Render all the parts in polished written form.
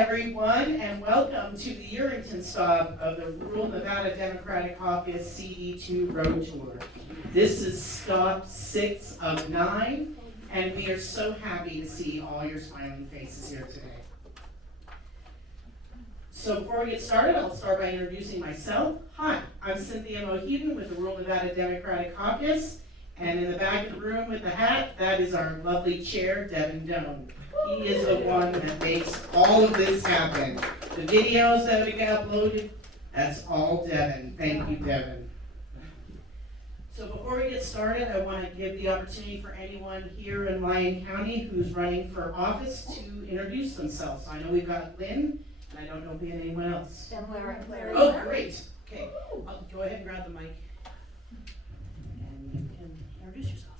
everyone, and welcome to the Yerington stop of the Rural Nevada Democratic Caucus CD2 Road Tour. This is stop 6 of 9, and we are so happy to see all your smiling faces here today. So before we get started, I'll start by introducing myself. Hi, I'm Cynthia Mohegan with the Rural Nevada Democratic Caucus, and in the back of the room with the hat, that is our lovely chair, Devin Doan. He is the one that makes all of this happen. The videos that we get uploaded, that's all Devin. Thank you, Devin. So before we get started, I want to give the opportunity for anyone here in Lyon County who's running for office to introduce themselves. So I know we've got Lynn, and I don't know if we have anyone else. And Larry. Oh, great. Okay, I'll go ahead and grab the mic. And you can introduce yourself.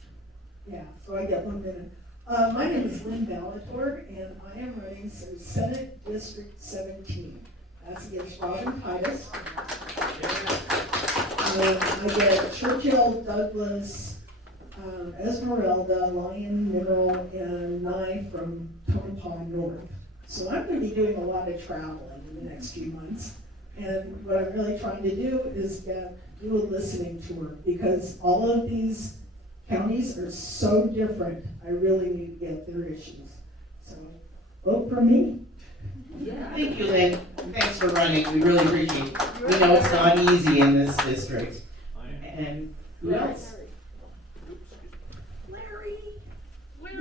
Yeah, so I get 1 minute. My name is Lynn Ballator, and I am running for Senate District 17. That's against Robin Titus. I get Churchill, Douglas, Esmeralda, Lyon, Mineral, and Nye from Tonopah North. So I'm going to be doing a lot of traveling in the next few months. And what I'm really trying to do is do a listening tour, because all of these counties are so different. I really need to get their issues. So vote for me. Yeah. Thank you, Lynn. Thanks for running. We really appreciate it. We know it's not easy in this district. And who else? Larry. Give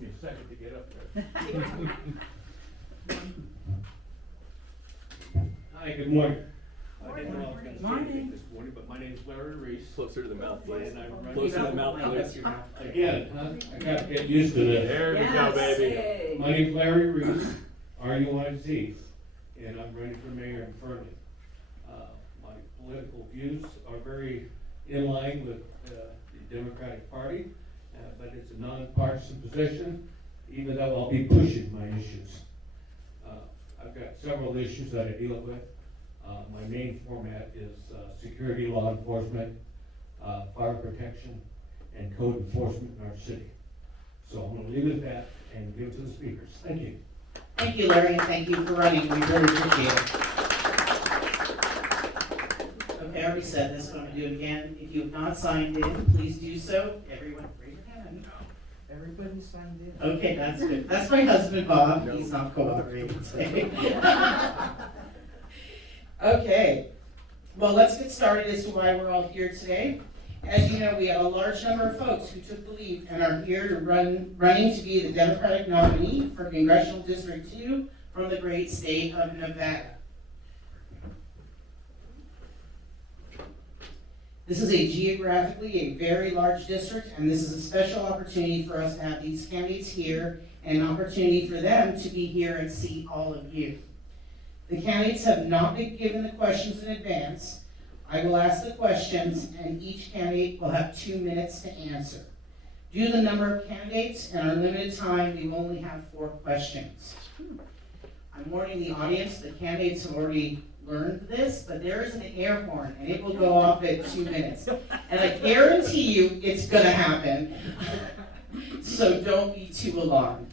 me a second to get up there. Hi, good morning. I didn't know I was going to say anything this morning, but my name is Larry Reese. Closer to the mouth, please. And I'm running. Closer to the mouth, please. Again, huh? I gotta get used to this. There we go, baby. My name's Larry Reese, RUIZ, and I'm running for mayor in Fernie. My political views are very in line with the Democratic Party, but it's a nonpartisan position, even though I'll be pushing my issues. I've got several issues that I deal with. My main format is security, law enforcement, fire protection, and code enforcement in our city. So I'm going to leave it at that and give it to the speakers. Thank you. Thank you, Larry, and thank you for running. We really appreciate it. Okay, I already said this, but I'm going to do it again. If you have not signed in, please do so. Everyone, raise your hand. Everybody signed in. Okay, that's good. That's my husband, Bob. He's not cooperating today. Okay, well, let's get started as to why we're all here today. As you know, we have a large number of folks who took the lead and are here to running to be the Democratic nominee for Congressional District 2 from the great state of Nevada. This is geographically a very large district, and this is a special opportunity for us to have these candidates here and an opportunity for them to be here and see all of you. The candidates have not been given the questions in advance. I will ask the questions, and each candidate will have 2 minutes to answer. Due to the number of candidates and our limited time, we will only have 4 questions. I'm warning the audience, the candidates have already learned this, but there is an air horn, and it will go off at 2 minutes. And I guarantee you it's going to happen, so don't be too alarmed.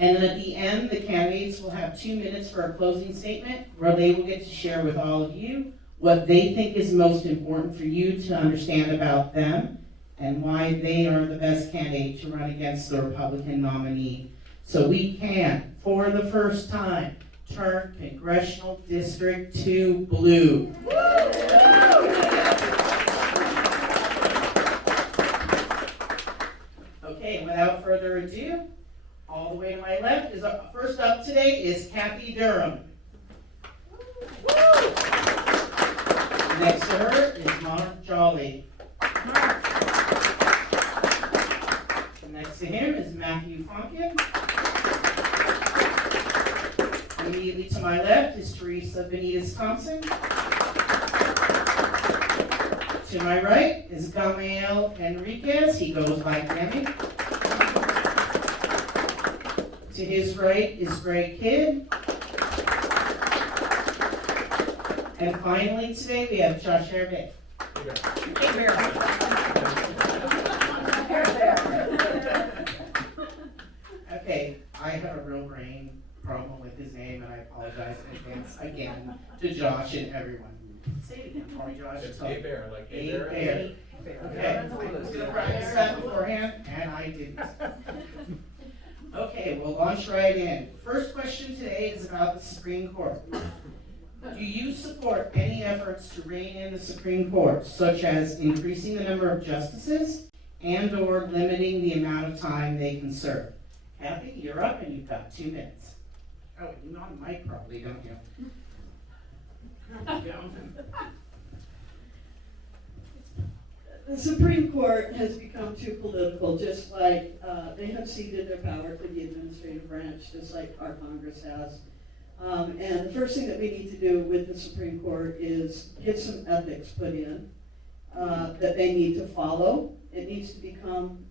And then at the end, the candidates will have 2 minutes for a closing statement where they will get to share with all of you what they think is most important for you to understand about them and why they are the best candidate to run against the Republican nominee. So we can, for the first time, turn Congressional District 2 blue. Okay, without further ado, all the way to my left is first up today is Kathy Durham. Next to her is Mark Jolly. Next to him is Matthew Fonkin. Immediately to my left is Teresa Benitez Thompson. To my right is Gamael Enriquez. He goes by Grammy. To his right is Greg Kidd. And finally today we have Josh Herbeck. Hey, Bear. Okay, I have a real brain problem with his name, and I apologize in advance again to Josh and everyone. Say it again for me, Josh. It's A Bear, like A A Bear. Bear. Okay, I was gonna practice that beforehand, and I didn't. Okay, we'll launch right in. First question today is about the Supreme Court. Do you support any efforts to rein in the Supreme Court, such as increasing the number of justices and/or limiting the amount of time they can serve? Kathy, you're up and you've got 2 minutes. Oh, you know the mic probably, don't you? The Supreme Court has become too political, just like they have ceded their power to the administrative branch, just like our Congress has. And the first thing that we need to do with the Supreme Court is get some ethics put in that they need to follow. It needs to become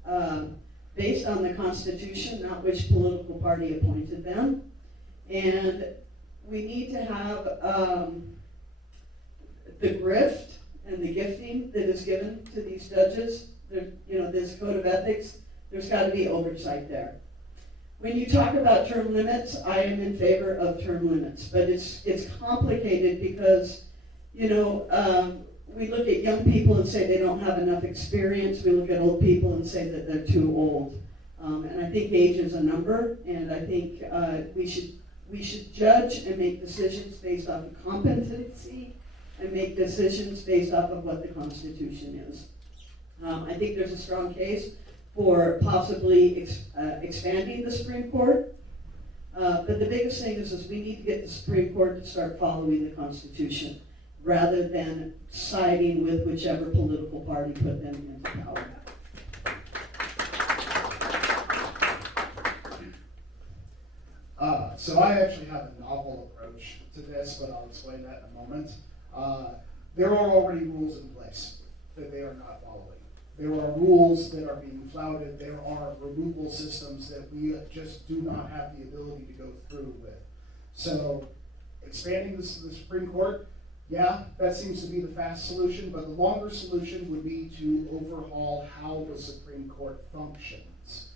based on the Constitution, not which political party appointed them. And we need to have the grift and the gifting that is given to these judges. This code of ethics, there's got to be oversight there. When you talk about term limits, I am in favor of term limits, but it's complicated because, we look at young people and say they don't have enough experience. We look at old people and say that they're too old. And I think age is a number, and I think we should judge and make decisions based off of competency and make decisions based off of what the Constitution is. I think there's a strong case for possibly expanding the Supreme Court. But the biggest thing is we need to get the Supreme Court to start following the Constitution rather than siding with whichever political party put them into power. So I actually have a novel approach to this, but I'll explain that in a moment. There are already rules in place that they are not following. There are rules that are being flouted. There are removal systems that we just do not have the ability to go through with. So expanding the Supreme Court, yeah, that seems to be the fast solution, but the longer solution would be to overhaul how the Supreme Court functions.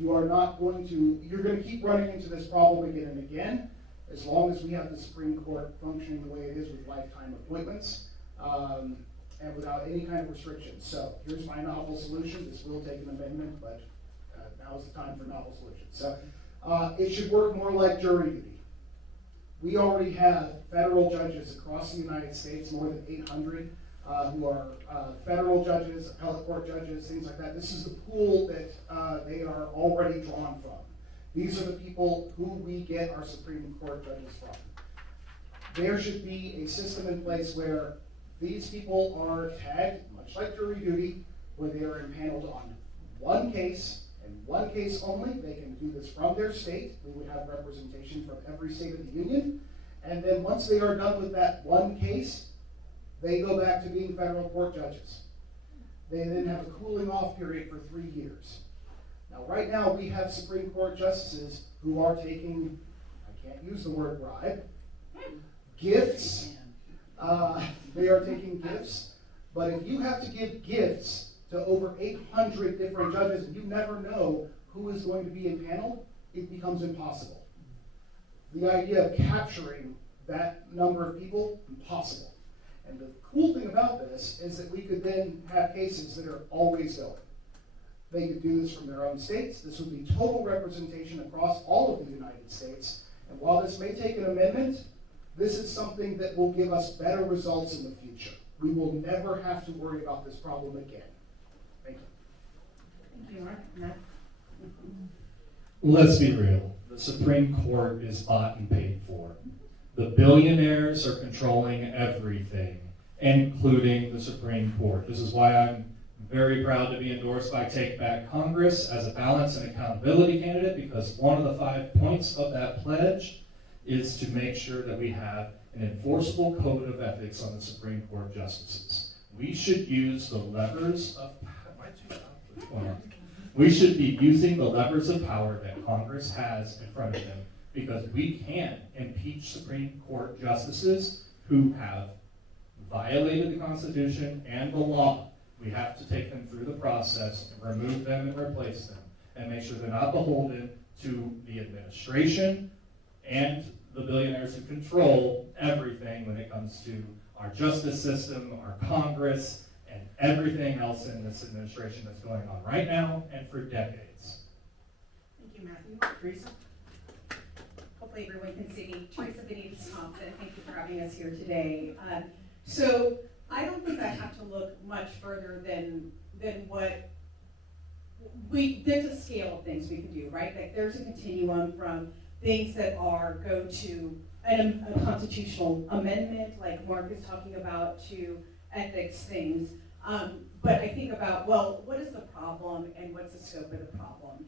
You're going to keep running into this problem again and again, as long as we have the Supreme Court functioning the way it is with lifetime appointments, and without any kind of restrictions. So here's my novel solution. This will take an amendment, but now is the time for novel solutions. So it should work more like jury duty. We already have federal judges across the United States, more than 800, who are federal judges, appellate court judges, things like that. This is the pool that they are already drawn from. These are the people who we get our Supreme Court judges from. There should be a system in place where these people are tagged, much like jury duty, where they are impaneled on one case, and one case only. They can do this from their state. We would have representation from every state of the union. And then once they are done with that one case, they go back to being federal court judges. They then have a cooling off period for 3 years. Now, right now, we have Supreme Court justices who are taking, I can't use the word bribe, gifts. They are taking gifts. But if you have to give gifts to over 800 different judges and you never know who is going to be impaneled, it becomes impossible. The idea of capturing that number of people, impossible. And the cool thing about this is that we could then have cases that are always going. They could do this from their own states. This would be total representation across all of the United States. And while this may take an amendment, this is something that will give us better results in the future. We will never have to worry about this problem again. Thank you. Thank you, Mark. Matt? Let's be real. The Supreme Court is bought and paid for. The billionaires are controlling everything, including the Supreme Court. This is why I'm very proud to be endorsed by Take Back Congress as a balance and accountability candidate, because one of the 5 points of that pledge is to make sure that we have an enforceable code of ethics on the Supreme Court justices. We should use the levers of power. We should be using the levers of power that Congress has in front of them, because we can impeach Supreme Court justices who have violated the Constitution and the law. We have to take them through the process and remove them and replace them. and make sure they're not beholden to the administration and the billionaires who control everything when it comes to our justice system, our Congress, and everything else in this administration that's going on right now and for decades. Thank you, Matthew. Teresa? Hopefully everyone can see me. Teresa Benitez Thompson, thank you for having us here today. So I don't think I have to look much further than what there's a scale of things we can do, right? Like there's a continuum from things that go to a constitutional amendment, like Mark is talking about, to ethics things. But I think about, well, what is the problem and what's the scope of the problem?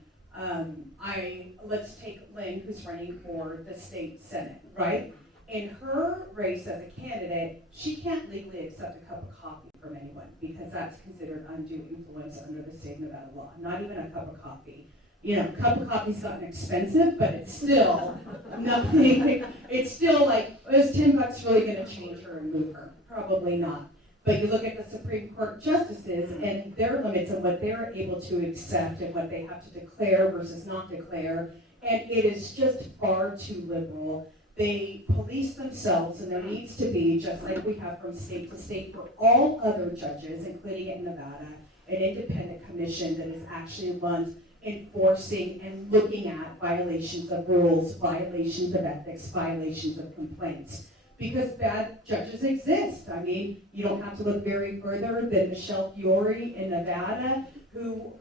Let's take Lynn, who's running for the state senate, right? In her race as a candidate, she can't legally accept a cup of coffee from anyone because that's considered undue influence under the state of Nevada law. Not even a cup of coffee. You know, a cup of coffee's gotten expensive, but it's still nothing. It's still like, is $10 really going to change her and move her? Probably not. But you look at the Supreme Court justices and their limits on what they're able to accept and what they have to declare versus not declare, and it is just far too liberal. They police themselves, and there needs to be, just like we have from state to state for all other judges, including in Nevada, an independent commission that is actually ones enforcing and looking at violations of rules, violations of ethics, violations of complaints. Because bad judges exist. I mean, you don't have to look very further than Michelle Fiore in Nevada, who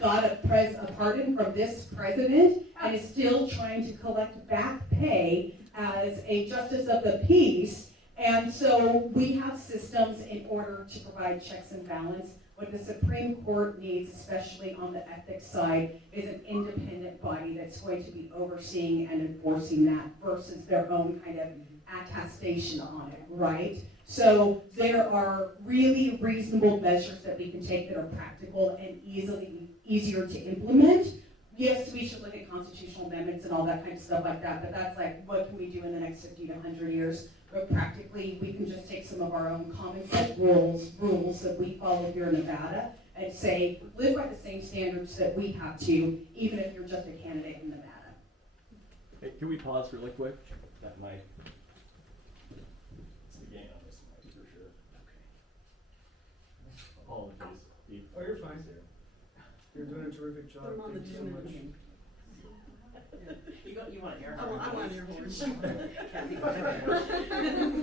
got a pardon from this president and is still trying to collect back pay as a justice of the peace. And so we have systems in order to provide checks and balance. What the Supreme Court needs, especially on the ethics side, is an independent body that's going to be overseeing and enforcing that versus their own kind of attestation on it, right? So there are really reasonable measures that we can take that are practical and easier to implement. Yes, we should look at constitutional amendments and all that kind of stuff like that, but that's like, what can we do in the next 50 to 100 years? But practically, we can just take some of our own common sense rules that we follow here in Nevada and say, live by the same standards that we have to, even if you're just a candidate in Nevada. Hey, can we pause really quick? That mic. It's the gain on this mic for sure. Apologies. Oh, you're fine. You're doing a terrific job. Thank you so much. You want an air I horn? want air horns. Kathy.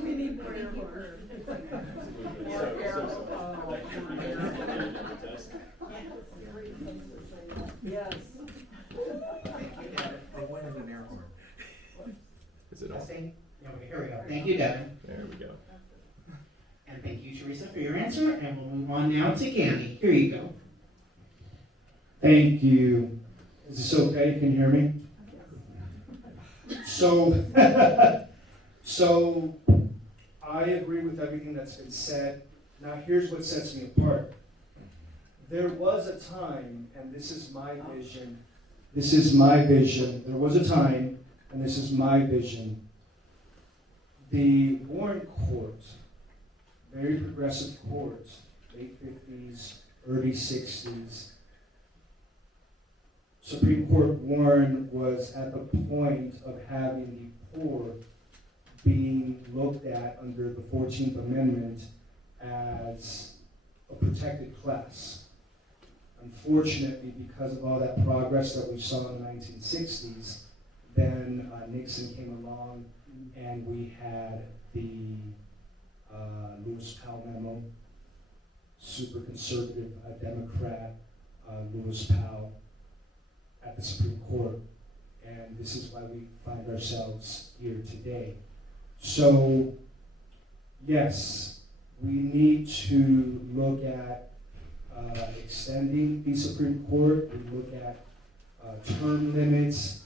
We need more air horns. Yes. I wanted an air horn. Is it on? Testing? Yeah, okay, here we go. Thank you, Devin. There we go. And thank you, Teresa, for your answer. And we'll move on now to Candy. Here you go. Thank you. Is this okay? You can hear me? So I agree with everything that's been said. Now here's what sets me apart. There was a time, and this is my vision. This is my vision. There was a time, and this is my vision. The Warren Court, very progressive court, late 50s, early 60s, Supreme Court Warren was at the point of having the poor being looked at under the 14th Amendment as a protected class. Unfortunately, because of all that progress that we saw in the 1960s, then Nixon came along and we had the Lewis Powell memo, super conservative Democrat Lewis Powell at the Supreme Court, and this is why we find ourselves here today. So, yes, we need to look at extending the Supreme Court. We look at term limits,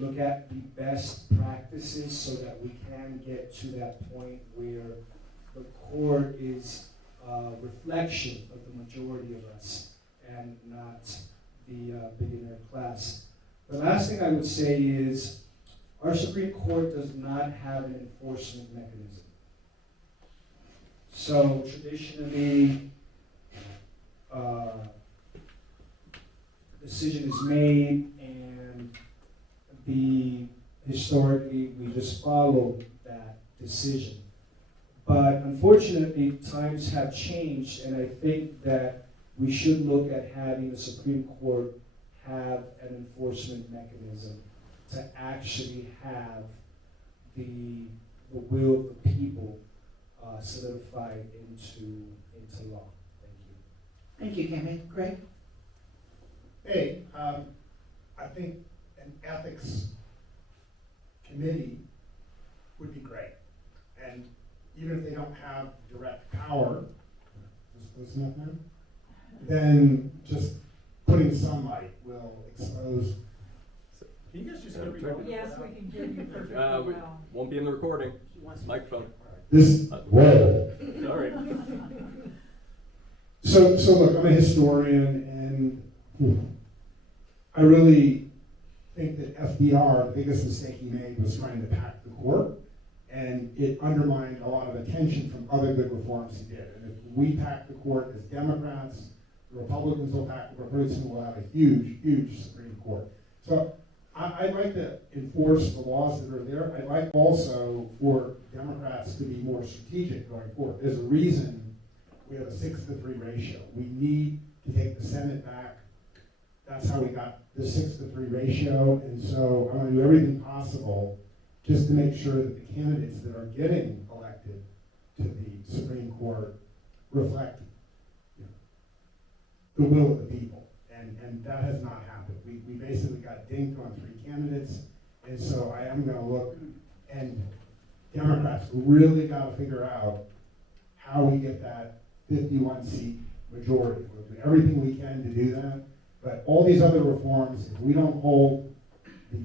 look at the best practices so that we can get to that point where the court is a reflection of the majority of us and not the billionaire class. The last thing I would say is our Supreme Court does not have an enforcement mechanism. So traditionally, decision is made and historically, we just follow that decision. But unfortunately, times have changed, and I think that we should look at having the Supreme Court have an enforcement mechanism to actually have the will of the people solidified into law. Thank you. Thank you, Kemi. Greg? Hey, I think an ethics committee would be great. And even if they don't have direct power, is close enough now? Then just putting sunlight will expose. Can you guys just hear me well? Yes, we can hear you perfectly We well. won't be in the recording. Microphone. This, whoa. Sorry. So look, I'm a historian, and I really think that FDR, the biggest mistake he made was trying to pack the court, and it undermined a lot of attention from other good reforms he did. And if we pack the court as Democrats, the Republicans will pack the court, pretty soon we'll have a huge, huge Supreme Court. So I'd like to enforce the laws that are there. I'd like also for Democrats to be more strategic going forward. There's a reason we have a 6-to-3 ratio. We need to take the Senate back. That's how we got the 6-to-3 ratio. And so I'm going to do everything possible just to make sure that the candidates that are getting elected to the Supreme Court reflect the will of the people. And that has not happened. We basically got dinked on 3 candidates. And so I am going to look, and Democrats really got to figure out how we get that 51-seat majority. We'll do everything we can to do that. But all these other reforms, if we don't hold the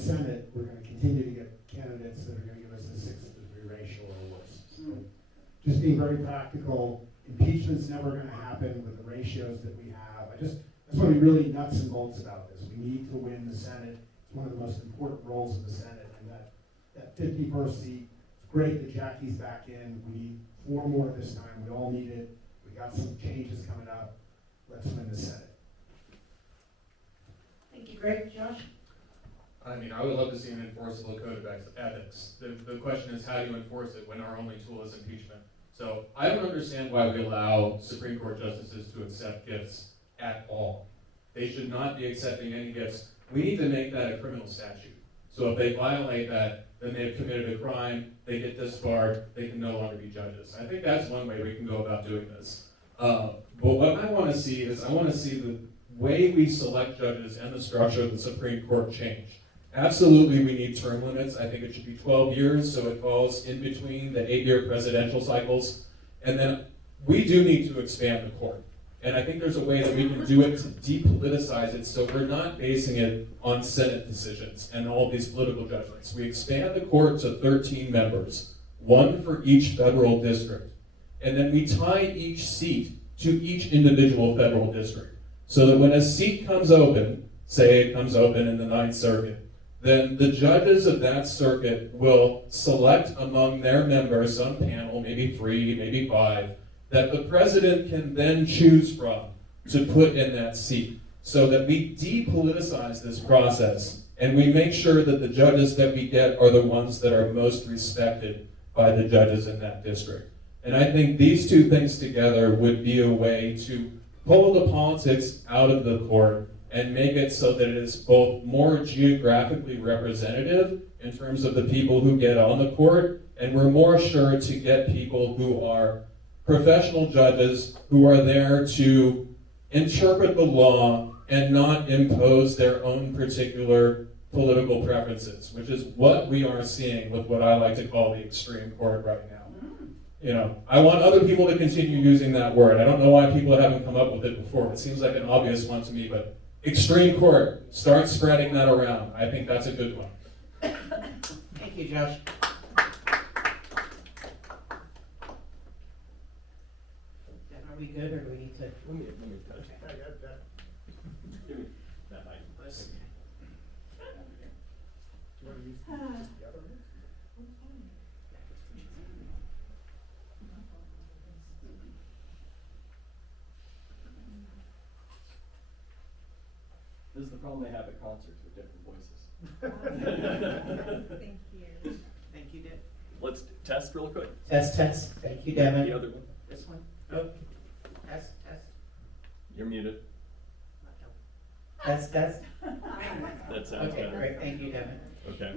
Senate, we're going to continue to get candidates that are going to give us a 6-to-3 ratio or worse. So just being very practical, impeachment's never going to happen with the ratios that we have. I just want to be really nuts and bolts about this. We need to win the Senate. It's one of the most important roles of the Senate. And that 51st seat, it's great that Jackie's back in. We need 4 more this time. We all need it. We got some changes coming up. Let's win the Senate. Thank you, Greg. Josh? I mean, I would love to see an enforceable code of ethics. The question is, how do you enforce it when our only tool is impeachment? So I don't understand why we allow Supreme Court justices to accept gifts at all. They should not be accepting any gifts. We need to make that a criminal statute. So if they violate that, then they've committed a crime, they get disbarred, they can no longer be judges. I think that's one way we can go about doing this. But what I want to see is, I want to see the way we select judges and the structure of the Supreme Court change. Absolutely, we need term limits. I think it should be 12 years, so it falls in between the 8-year presidential cycles. And then we do need to expand the court. And I think there's a way that we can do it to depoliticize it, so we're not basing it on Senate decisions and all these political judgments. We expand the court to 13 members, 1 for each federal district. And then we tie each seat to each individual federal district. So that when a seat comes open, say it comes open in the 9th Circuit, then the judges of that circuit will select among their members, some panel, maybe 3, maybe 5, that the president can then choose from to put in that seat, so that we depoliticize this process and we make sure that the judges that we get are the ones that are most respected by the judges in that district. And I think these 2 things together would be a way to pull the politics out of the court and make it so that it is both more geographically representative in terms of the people who get on the court, and we're more sure to get people who are professional judges who are there to interpret the law and not impose their own particular political preferences, which is what we are seeing with what I like to call the extreme court right now. You know, I want other people to continue using that word. I don't know why people haven't come up with it before. It seems like an obvious one to me, but extreme court, start spreading that around. I think that's a good one. Thank you, Josh. Are we good, or do we need to? Let me touch. I got that. Give me that mic. Do you want to use the other one? This is the problem they have at concerts with different voices. Thank you. Thank you, Deb. Let's test real quick. Test, test. Thank you, The Devin. other one. This one? Oh. Test, test. You're muted. Test, test. That sounds Okay, better. great. Thank you, Devin. Okay.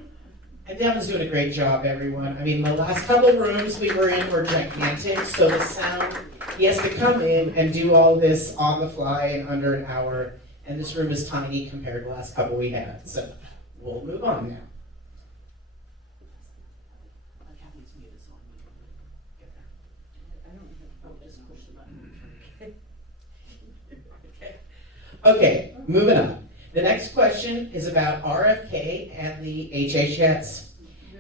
And Devin's doing a great job, everyone. I mean, the last couple of rooms we were in were gigantic, so the sound, he has to come in and do all this on the fly in under an hour, and this room is tiny compared to the last couple we had, so we'll move on now. Okay, moving on. The next question is about RFK and the HHS.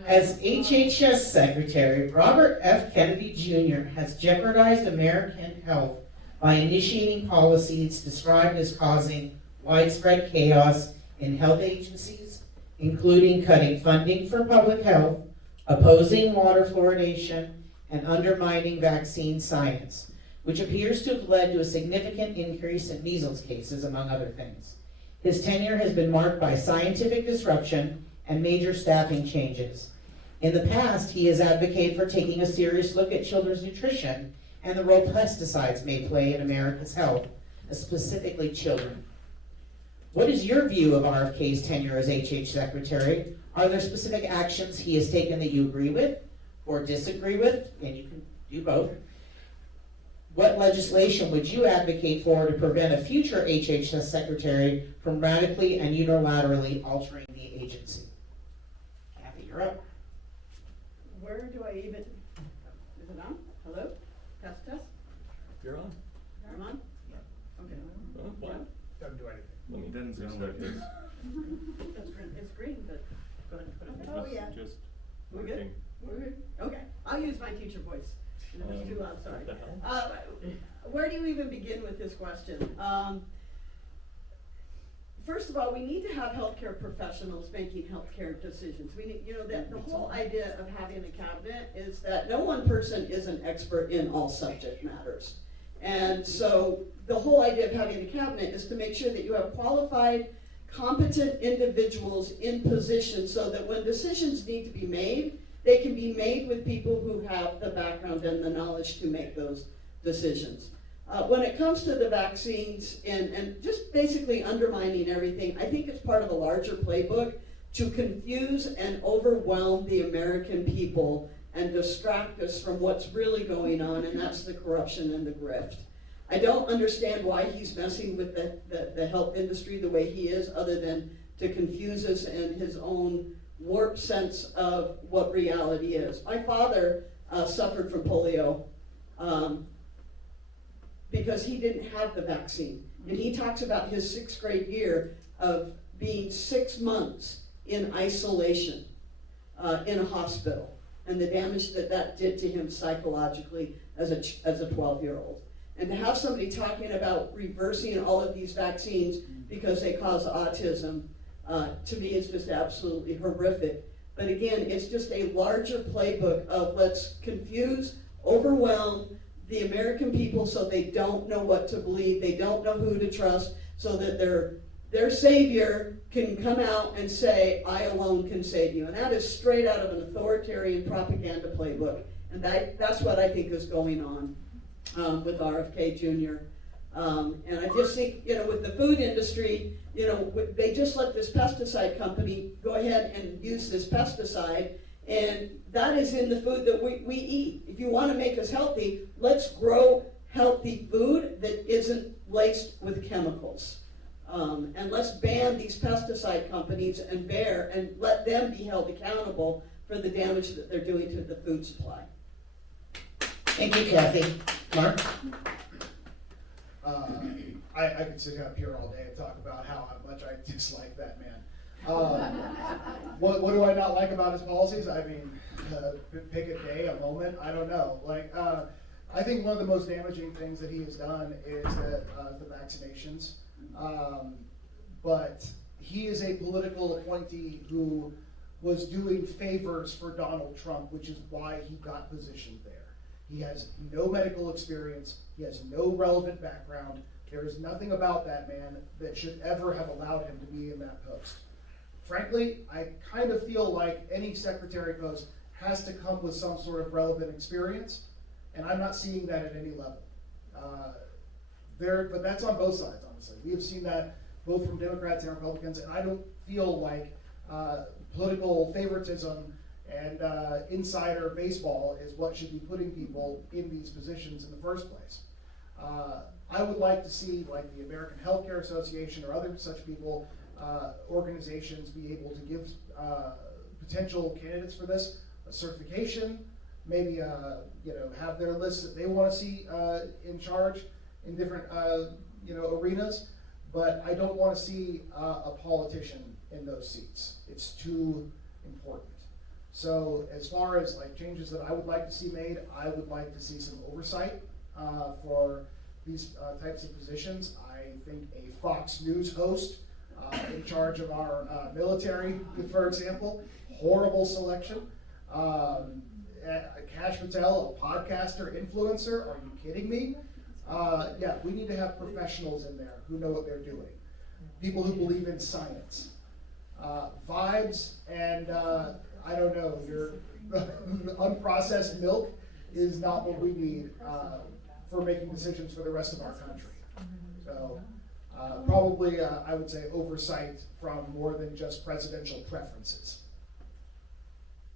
As HHS Secretary, Robert F. Kennedy Jr. has jeopardized American health by initiating policies described as causing widespread chaos in health agencies, including cutting funding for public health, opposing water fluoridation, and undermining vaccine science, which appears to have led to a significant increase in measles cases, among other things. His tenure has been marked by scientific disruption and major staffing changes. In the past, he has advocated for taking a serious look at children's nutrition and the role pesticides may play in America's health, specifically children. What is your view of RFK's tenure as HH Secretary? Are there specific actions he has taken that you agree with or disagree with? And you can do both. What legislation would you advocate for to prevent a future HHS Secretary from radically and unilaterally altering the agency? Kathy, you're up. Where do I even, is it on? Hello? Test, test? You're on. I'm on? Okay. Oh, what? Doesn't do anything. Let me Doesn't sound restart like this. It's green, but go ahead. Is Oh, this yeah. just We good? working? We're good? Okay, I'll use my teacher voice. It was too loud, sorry. What the hell? Where do you even begin with this question? First of all, we need to have healthcare professionals making healthcare decisions. We need, the whole idea of having a cabinet is that no one person is an expert in all subject matters. And so the whole idea of having a cabinet is to make sure that you have qualified, competent individuals in position so that when decisions need to be made, they can be made with people who have the background and the knowledge to make those decisions. When it comes to the vaccines and just basically undermining everything, I think it's part of a larger playbook to confuse and overwhelm the American people and distract us from what's really going on, and that's the corruption and the grift. I don't understand why he's messing with the health industry the way he is, other than to confuse us and his own warped sense of what reality is. My father suffered from polio because he didn't have the vaccine. And he talks about his 6th grade year of being 6 months in isolation in a hospital, and the damage that did to him psychologically as a 12-year-old. And to have somebody talking about reversing all of these vaccines because they cause autism, to me is just absolutely horrific. But again, it's just a larger playbook of let's confuse, overwhelm the American people so they don't know what to believe, they don't know who to trust, so that their savior can come out and say, I alone can save you. And that is straight out of an authoritarian propaganda playbook. And that's what I think is going on with RFK Jr. And I just think, with the food industry, they just let this pesticide company go ahead and use this pesticide, and that is in the food that we eat. If you want to make us healthy, let's grow healthy food that isn't laced with chemicals. And let's ban these pesticide companies and let them be held accountable for the damage that they're doing to the food supply. Thank you, Kathy. Mark? I could sit up here all day and talk about how much I dislike that man. What do I not like about his policies? I mean, pick a day, a moment, I don't know. I think one of the most damaging things that he has done is the vaccinations. But he is a political appointee who was doing favors for Donald Trump, which is why he got positioned there. He has no medical experience, he has no relevant background, There is nothing about that man that should ever have allowed him to be in that post. Frankly, I kind of feel like any secretary post has to come with some sort of relevant experience, and I'm not seeing that at any level. But that's on both sides, honestly. We have seen that both from Democrats and Republicans, and I don't feel like political favoritism and insider baseball is what should be putting people in these positions in the first place. I would like to see, like the American Healthcare Association or other such people, organizations be able to give potential candidates for this a certification, maybe have their list that they want to see in charge in different arenas. But I don't want to see a politician in those seats. It's too important. So as far as like changes that I would like to see made, I would like to see some oversight for these types of positions. I think a Fox News host in charge of our military, for example, horrible selection. Kash Patel, a podcaster, influencer, are you kidding me? Yeah, we need to have professionals in there who know what they're doing. People who believe in science. Vibes and, I don't know, your unprocessed milk is not what we need for making decisions for the rest of our country. So probably, I would say, oversight from more than just presidential preferences.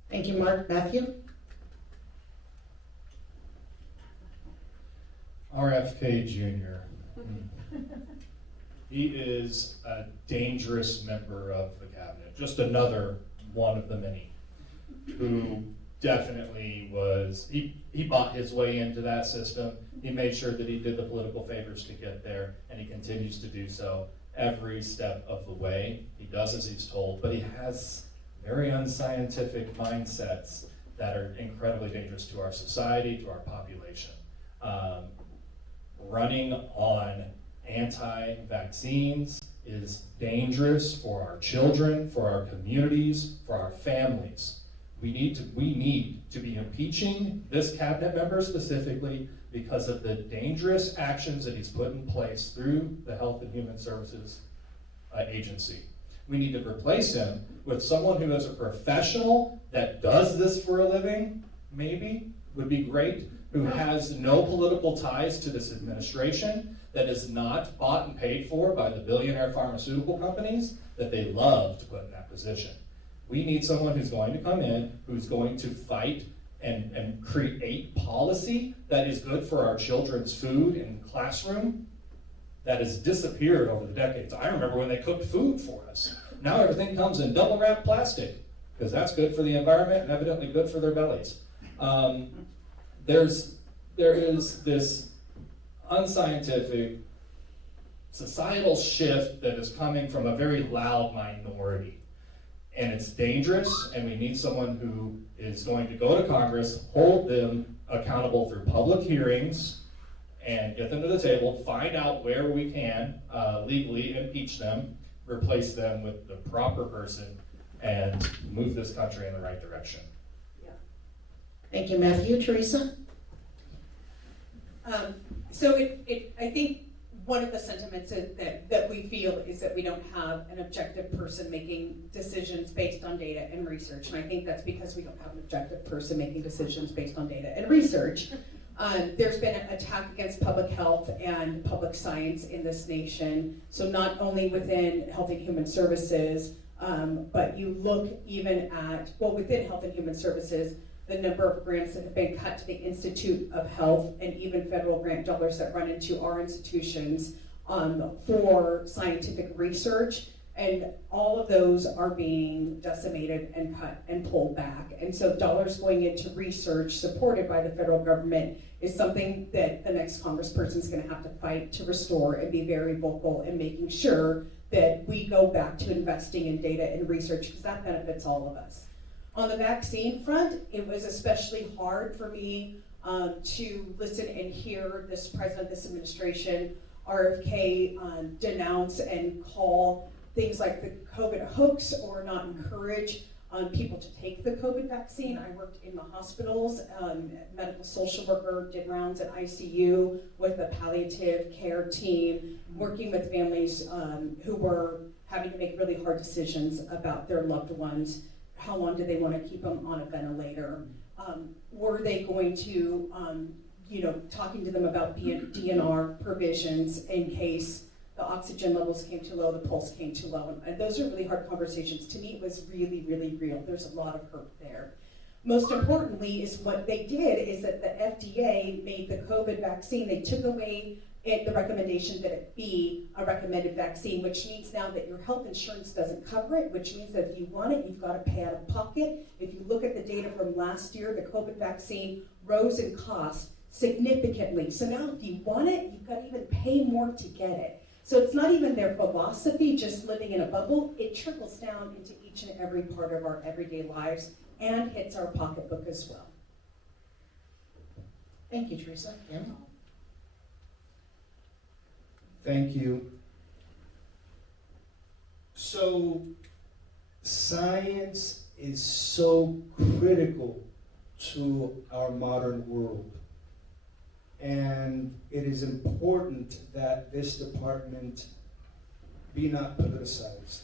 Thank you, Mark. Matthew? RFK Jr. He is a dangerous member of the cabinet, just another one of the many who definitely he bought his way into that system. He made sure that he did the political favors to get there, and he continues to do so every step of the way. He does as he's told, but he has very unscientific mindsets that are incredibly dangerous to our society, to our population. Running on anti-vaccines is dangerous for our children, for our communities, for our families. We need to be impeaching this cabinet member specifically because of the dangerous actions that he's put in place through the Health and Human Services Agency. We need to replace him with someone who is a professional that does this for a living, maybe, would be great, who has no political ties to this administration, that is not bought and paid for by the billionaire pharmaceutical companies that they love to put in that position. We need someone who's going to come in, who's going to fight and create policy that is good for our children's food in the classroom that has disappeared over the decades. I remember when they cooked food for us. Now everything comes in double wrapped plastic because that's good for the environment and evidently good for their bellies. There is this unscientific societal shift that is coming from a very loud minority. And it's dangerous, and we need someone who is going to go to Congress, hold them accountable through public hearings, and get them to the table, find out where we can legally impeach them, replace them with the proper person, and move this country in the right direction. Thank you, Matthew. Teresa? So I think one of the sentiments that we feel is that we don't have an objective person making decisions based on data and research. And I think that's because we don't have an objective person making decisions based on data and research. There's been an attack against public health and public science in this nation. So not only within Health and Human Services, but you look even at, within Health and Human Services, the number of grants that have been cut to the Institute of Health and even federal grant dollars that run into our institutions for scientific research. And all of those are being decimated and cut and pulled back. And so dollars going into research supported by the federal government is something that the next congressperson is going to have to fight to restore and be very vocal in making sure that we go back to investing in data and research because that benefits all of us. On the vaccine front, it was especially hard for me to listen and hear this president, this administration, RFK denounce and call things like the COVID hoax or not encourage people to take the COVID vaccine. I worked in the hospitals, medical social worker, did rounds at ICU with the palliative care team, working with families who were having to make really hard decisions about their loved ones. How long do they want to keep them on a ventilator? Were they going to, talking to them about DNR provisions in case the oxygen levels came too low, the pulse came too low. And those are really hard conversations. To me, it was really, really real. There's a lot of hurt there. Most importantly is what they did is that the FDA made the COVID vaccine, they took away the recommendation that it be a recommended vaccine, which means now that your health insurance doesn't cover it, which means that if you want it, you've got to pay out of pocket. If you look at the data from last year, the COVID vaccine rose in cost significantly. So now if you want it, you've got to even pay more to get it. So it's not even their philosophy, just living in a bubble. It trickles down into each and every part of our everyday lives and hits our pocketbook as well. Thank you, Teresa. Gary? Thank you. So, science is so critical to our modern world. And it is important that this department be not politicized.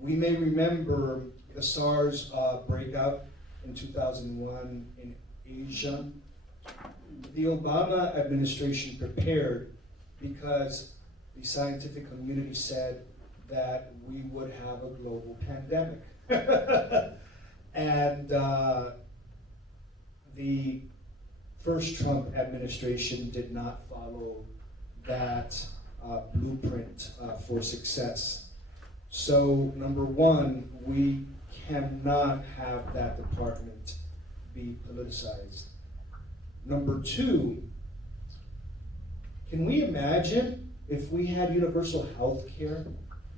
We may remember the SARS breakout in 2001 in Asia. The Obama administration prepared because the scientific community said that we would have a global pandemic. And the first Trump administration did not follow that blueprint for success. So, number one, we cannot have that department be politicized. Number two, can we imagine if we had universal health care,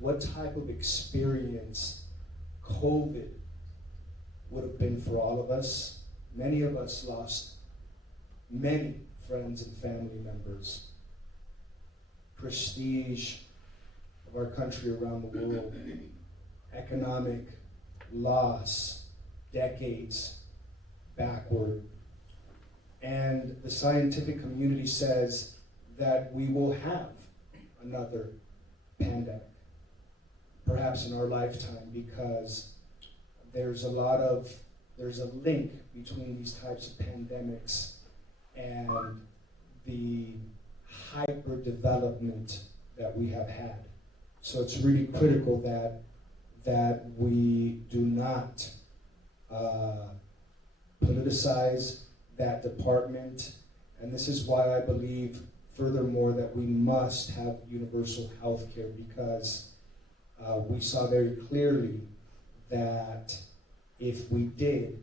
what type of experience COVID would have been for all of us? Many of us lost many friends and family members. Prestige of our country around the world. Economic loss, decades backward. And the scientific community says that we will have another pandemic, perhaps in our lifetime, because there's a link between these types of pandemics and the hyper development that we have had. So it's really critical that we do not politicize that department. And this is why I believe, furthermore, that we must have universal health care, because we saw very clearly that if we did,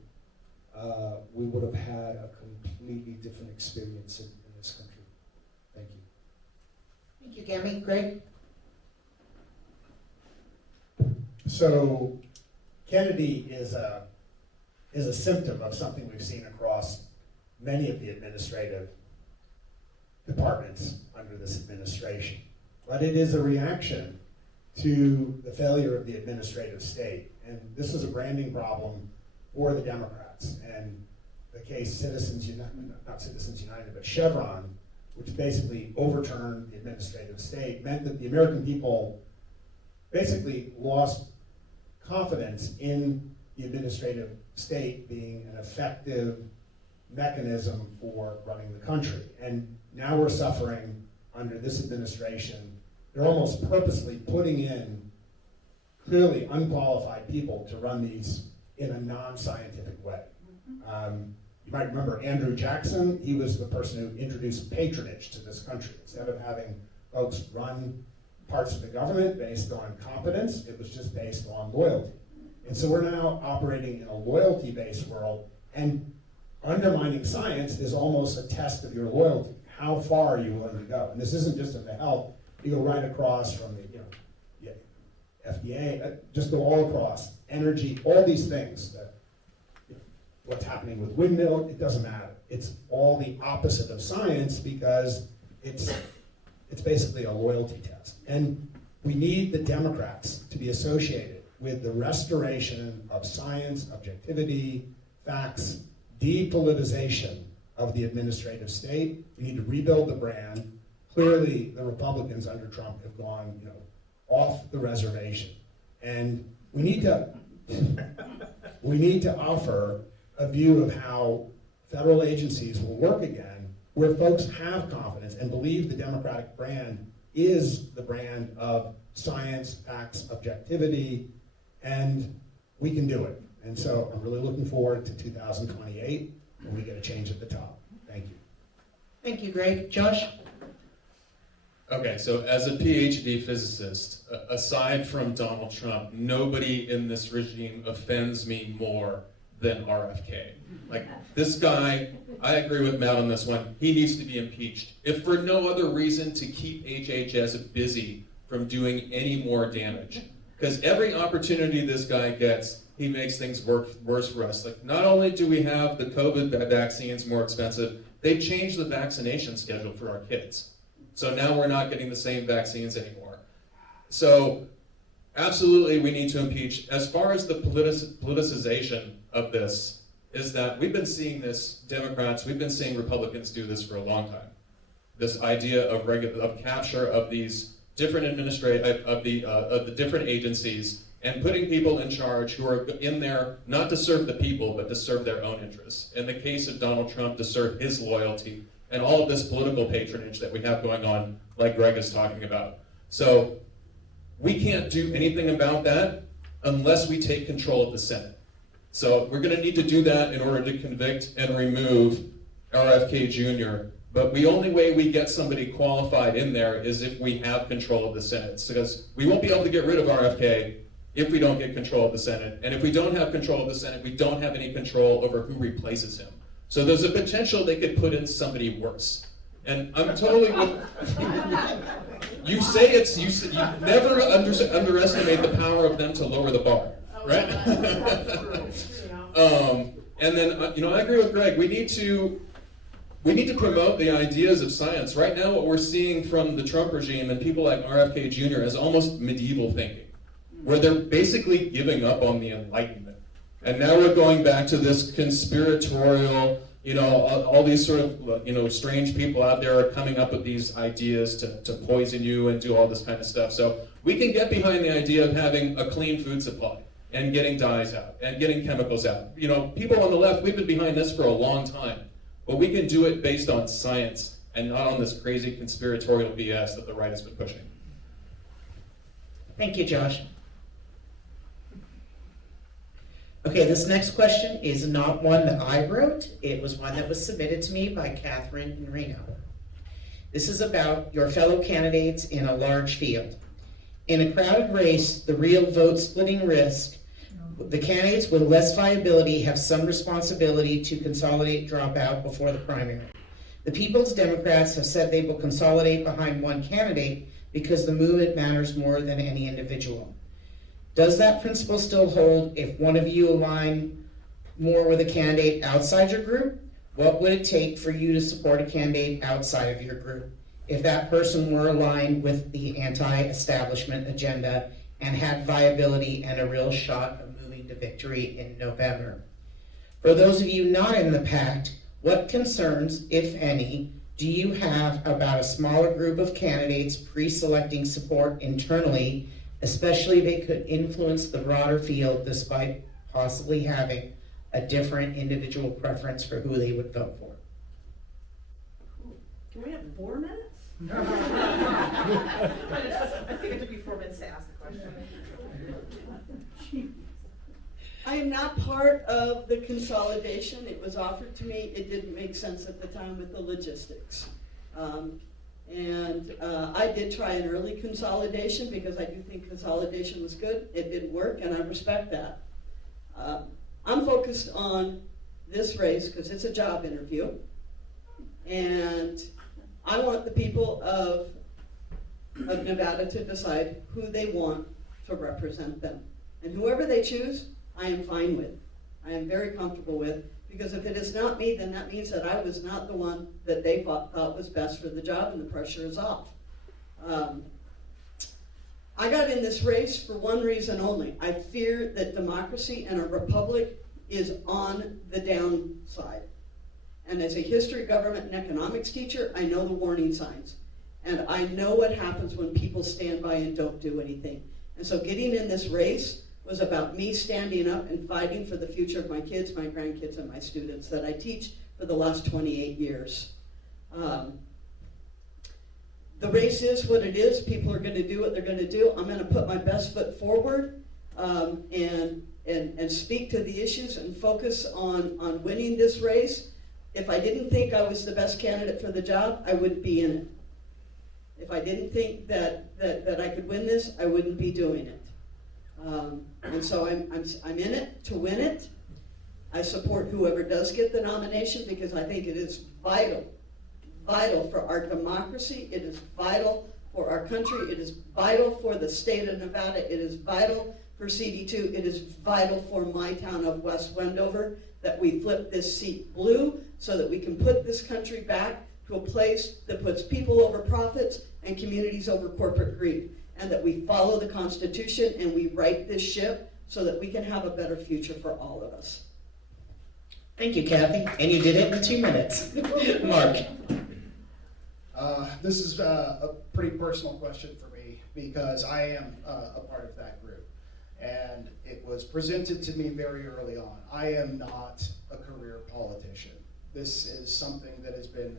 we would have had a completely different experience in this country. Thank you. Thank you, Gary. Greg? So, Kennedy is a symptom of something we've seen across many of the administrative departments under this administration. But it is a reaction to the failure of the administrative state. And this is a branding problem for the Democrats. And the case Citizens United, not Citizens United, but Chevron, which basically overturned the administrative state, meant that the American people basically lost confidence in the administrative state being an effective mechanism for running the country. And now we're suffering under this administration. They're almost purposely putting in clearly unqualified people to run these in a non-scientific way. You might remember Andrew Jackson. He was the person who introduced patronage to this country. Instead of having folks run parts of the government based on competence, it was just based on loyalty. And so we're now operating in a loyalty-based world, and undermining science is almost a test of your loyalty. How far are you willing to go? And this isn't just in the health. You go right across from the FDA, just go all across. Energy, all these things. That, what's happening with windmill, it doesn't matter. It's all the opposite of science, because it's basically a loyalty test. And we need the Democrats to be associated with the restoration of science, objectivity, facts, depolitization of the administrative state. We need to rebuild the brand. Clearly, the Republicans under Trump have gone, off the reservation. And we need to offer a view of how federal agencies will work again, where folks have confidence and believe the Democratic brand is the brand of science, facts, objectivity, and we can do it. And so I'm really looking forward to 2028 when we get a change at the top. Thank you. Thank you, Greg. Josh? Okay, so as a PhD physicist, aside from Donald Trump, nobody in this regime offends me more than RFK. Like, this guy, I agree with Matt on this one, he needs to be impeached. If for no other reason to keep HHS busy from doing any more damage. Because every opportunity this guy gets, he makes things worse for us. Like, not only do we have the COVID vaccines more expensive, they've changed the vaccination schedule for our kids. So now we're not getting the same vaccines anymore. So absolutely we need to impeach. As far as the politicization of this, is that we've been seeing this, Democrats, we've been seeing Republicans do this for a long time. This idea of capture of these different of the different agencies and putting people in charge who are in there not to serve the people, but to serve their own interests. In the case of Donald Trump, to serve his loyalty and all of this political patronage that we have going on, like Greg is talking about. So we can't do anything about that unless we take control of the Senate. So we're going to need to do that in order to convict and remove RFK Jr. But the only way we get somebody qualified in there is if we have control of the Senate. Because we won't be able to get rid of RFK if we don't get control of the Senate. And if we don't have control of the Senate, we don't have any control over who replaces him. So there's a potential they could put in somebody worse. And I'm totally with you. You never underestimate the power of them to lower the bar, right? And then I agree with Greg. We need to promote the ideas of science. Right now, what we're seeing from the Trump regime and people like RFK Jr. is almost medieval thinking, where they're basically giving up on the Enlightenment. And now we're going back to this conspiratorial, all these sort of, strange people out there are coming up with these ideas to poison you and do all this kind of stuff. So we can get behind the idea of having a clean food supply and getting dyes out and getting chemicals out. People on the left, we've been behind this for a long time, but we can do it based on science and not on this crazy conspiratorial BS that the right has been pushing. Thank you, Josh. Okay, this next question is not one that I wrote. It was one that was submitted to me by Catherine in Reno. This is about your fellow candidates in a large field. In a crowded race, the real vote-splitting risk, the candidates with less viability have some responsibility to consolidate dropout before the primary. The People's Democrats have said they will consolidate behind one candidate because the movement matters more than any individual. Does that principle still hold if one of you align more with a candidate outside your group? What would it take for you to support a candidate outside of your group if that person were aligned with the anti-establishment agenda and had viability and a real shot of moving to victory in November? For those of you not in the pact, what concerns, if any, do you have about a smaller group of candidates pre-selecting support internally, especially if they could influence the broader field despite possibly having a different individual preference for who they would vote for? Can we have 4 minutes? I think it took me 4 minutes to ask the question. I am not part of the consolidation. It was offered to me. It didn't make sense at the time with the logistics. I did try an early consolidation because I do think consolidation was good. It didn't work, and I respect that. I'm focused on this race because it's a job interview, and I want the people of Nevada to decide who they want to represent them. And whoever they choose, I am fine with. I am very comfortable with, because if it is not me, then that means that I was not the one that they thought was best for the job, and the pressure is off. I got in this race for one reason only. I fear that democracy and a republic is on the downside. And as a history, government, and economics teacher, I know the warning signs. And I know what happens when people stand by and don't do anything. And so getting in this race was about me standing up and fighting for the future of my kids, my grandkids, and my students that I teach for the last 28 years. The race is what it is. People are going to do what they're going to do. I'm going to put my best foot forward and speak to the issues and focus on winning this race. If I didn't think I was the best candidate for the job, I wouldn't be in it. If I didn't think that I could win this, I wouldn't be doing it. And so I'm in it to win it. I support whoever does get the nomination because I think it is vital for our democracy. It is vital for our country. It is vital for the state of Nevada. It is vital for CD2. It is vital for my town of West Wendover that we flip this seat blue so that we can put this country back to a place that puts people over profits and communities over corporate greed, and that we follow the Constitution and we right this ship so that we can have a better future for all of us. Thank you, Kathy, and you did it in 2 minutes. Mark. This is a pretty personal question for me because I am a part of that group. And it was presented to me very early on. I am not a career politician. This is something that has been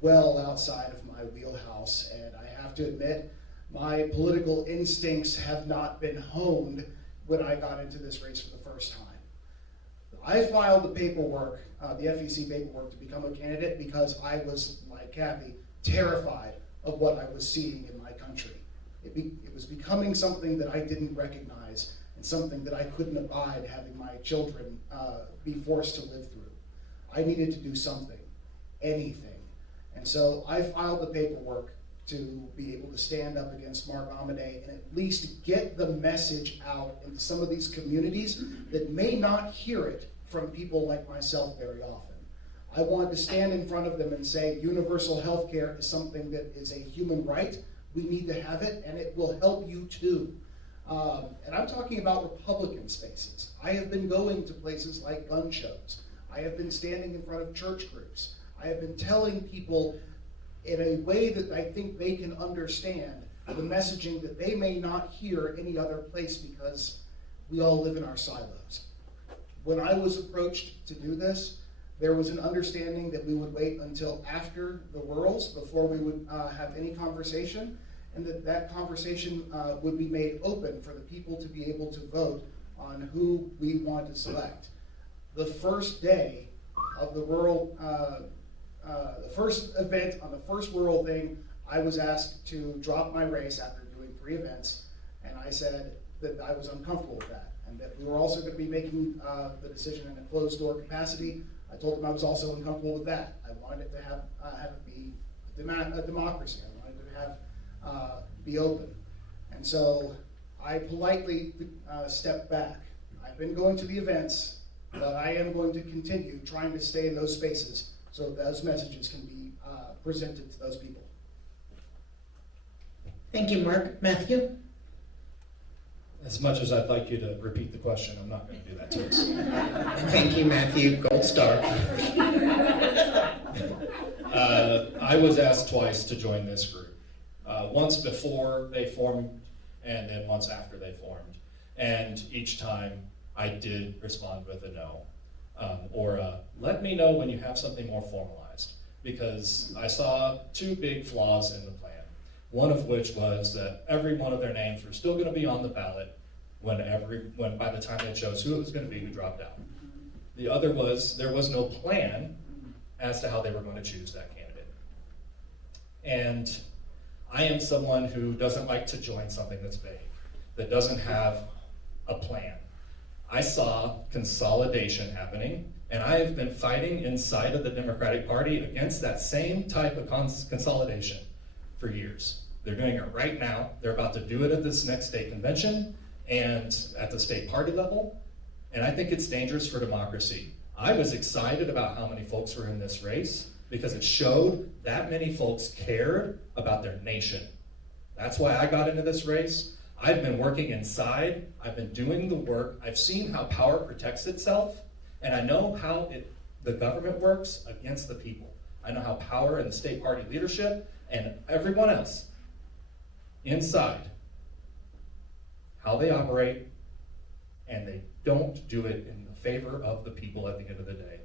well outside of my wheelhouse, and I have to admit, my political instincts have not been honed when I got into this race for the first time. I filed the paperwork, the FEC paperwork, to become a candidate because I was, like Kathy, terrified of what I was seeing in my country. It was becoming something that I didn't recognize and something that I couldn't abide having my children be forced to live through. I needed to do something, anything. And so I filed the paperwork to be able to stand up against Mark Amadei and at least get the message out into some of these communities that may not hear it from people like myself very often. I wanted to stand in front of them and say universal health care is something that is a human right. We need to have it, and it will help you too. And I'm talking about Republican spaces. I have been going to places like gun shows. I have been standing in front of church groups. I have been telling people in a way that I think they can understand the messaging that they may not hear any other place because we all live in our silos. When I was approached to do this, there was an understanding that we would wait until after the rurals before we would have any conversation, and that conversation would be made open for the people to be able to vote on who we want to select. The first day of the rural, the first event on the first rural thing, I was asked to drop my race after doing 3 events, and I said that I was uncomfortable with that, and that we were also going to be making the decision in a closed door capacity. I told them I was also uncomfortable with that. I wanted it to have it be a democracy. I wanted it to have be open, and so I politely stepped back. I've been going to the events, but I am going to continue trying to stay in those spaces so that those messages can be presented to those people. Thank you, Mark. Matthew? As much as I'd like you to repeat the question, I'm not going to do that to us. Thank you, Matthew. Gold star. I was asked twice to join this group. Once before they formed, and then once after they formed. And each time I did respond with a no. Or let me know when you have something more formalized. Because I saw 2 big flaws in the plan. One of which was that every one of their names were still going to be on the ballot when by the time they chose who it was going to be who dropped out. The other was there was no plan as to how they were going to choose that candidate. And I am someone who doesn't like to join something that's vague, that doesn't have a plan. I saw consolidation happening, and I have been fighting inside of the Democratic Party against that same type of consolidation for years. They're doing it right now. They're about to do it at this next state convention and at the state party level, and I think it's dangerous for democracy. I was excited about how many folks were in this race because it showed that many folks cared about their nation. That's why I got into this race. I've been working inside, I've been doing the work, I've seen how power protects itself, and I know how the government works against the people. I know how power and the state party leadership and everyone else inside, how they operate, and they don't do it in the favor of the people at the end of the day.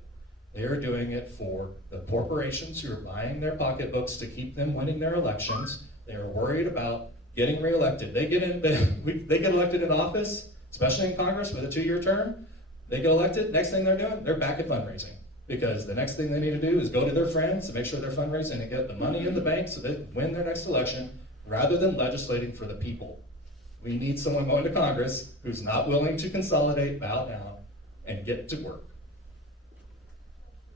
They are doing it for the corporations who are buying their pocketbooks to keep them winning their elections. They are worried about getting reelected. They get elected in office, especially in Congress with a 2-year term. They get elected, next thing they're doing, they're back at fundraising. Because the next thing they need to do is go to their friends to make sure they're fundraising and get the money in the bank so they win their next election, rather than legislating for the people. We need someone going to Congress who's not willing to consolidate, bow down, and get to work.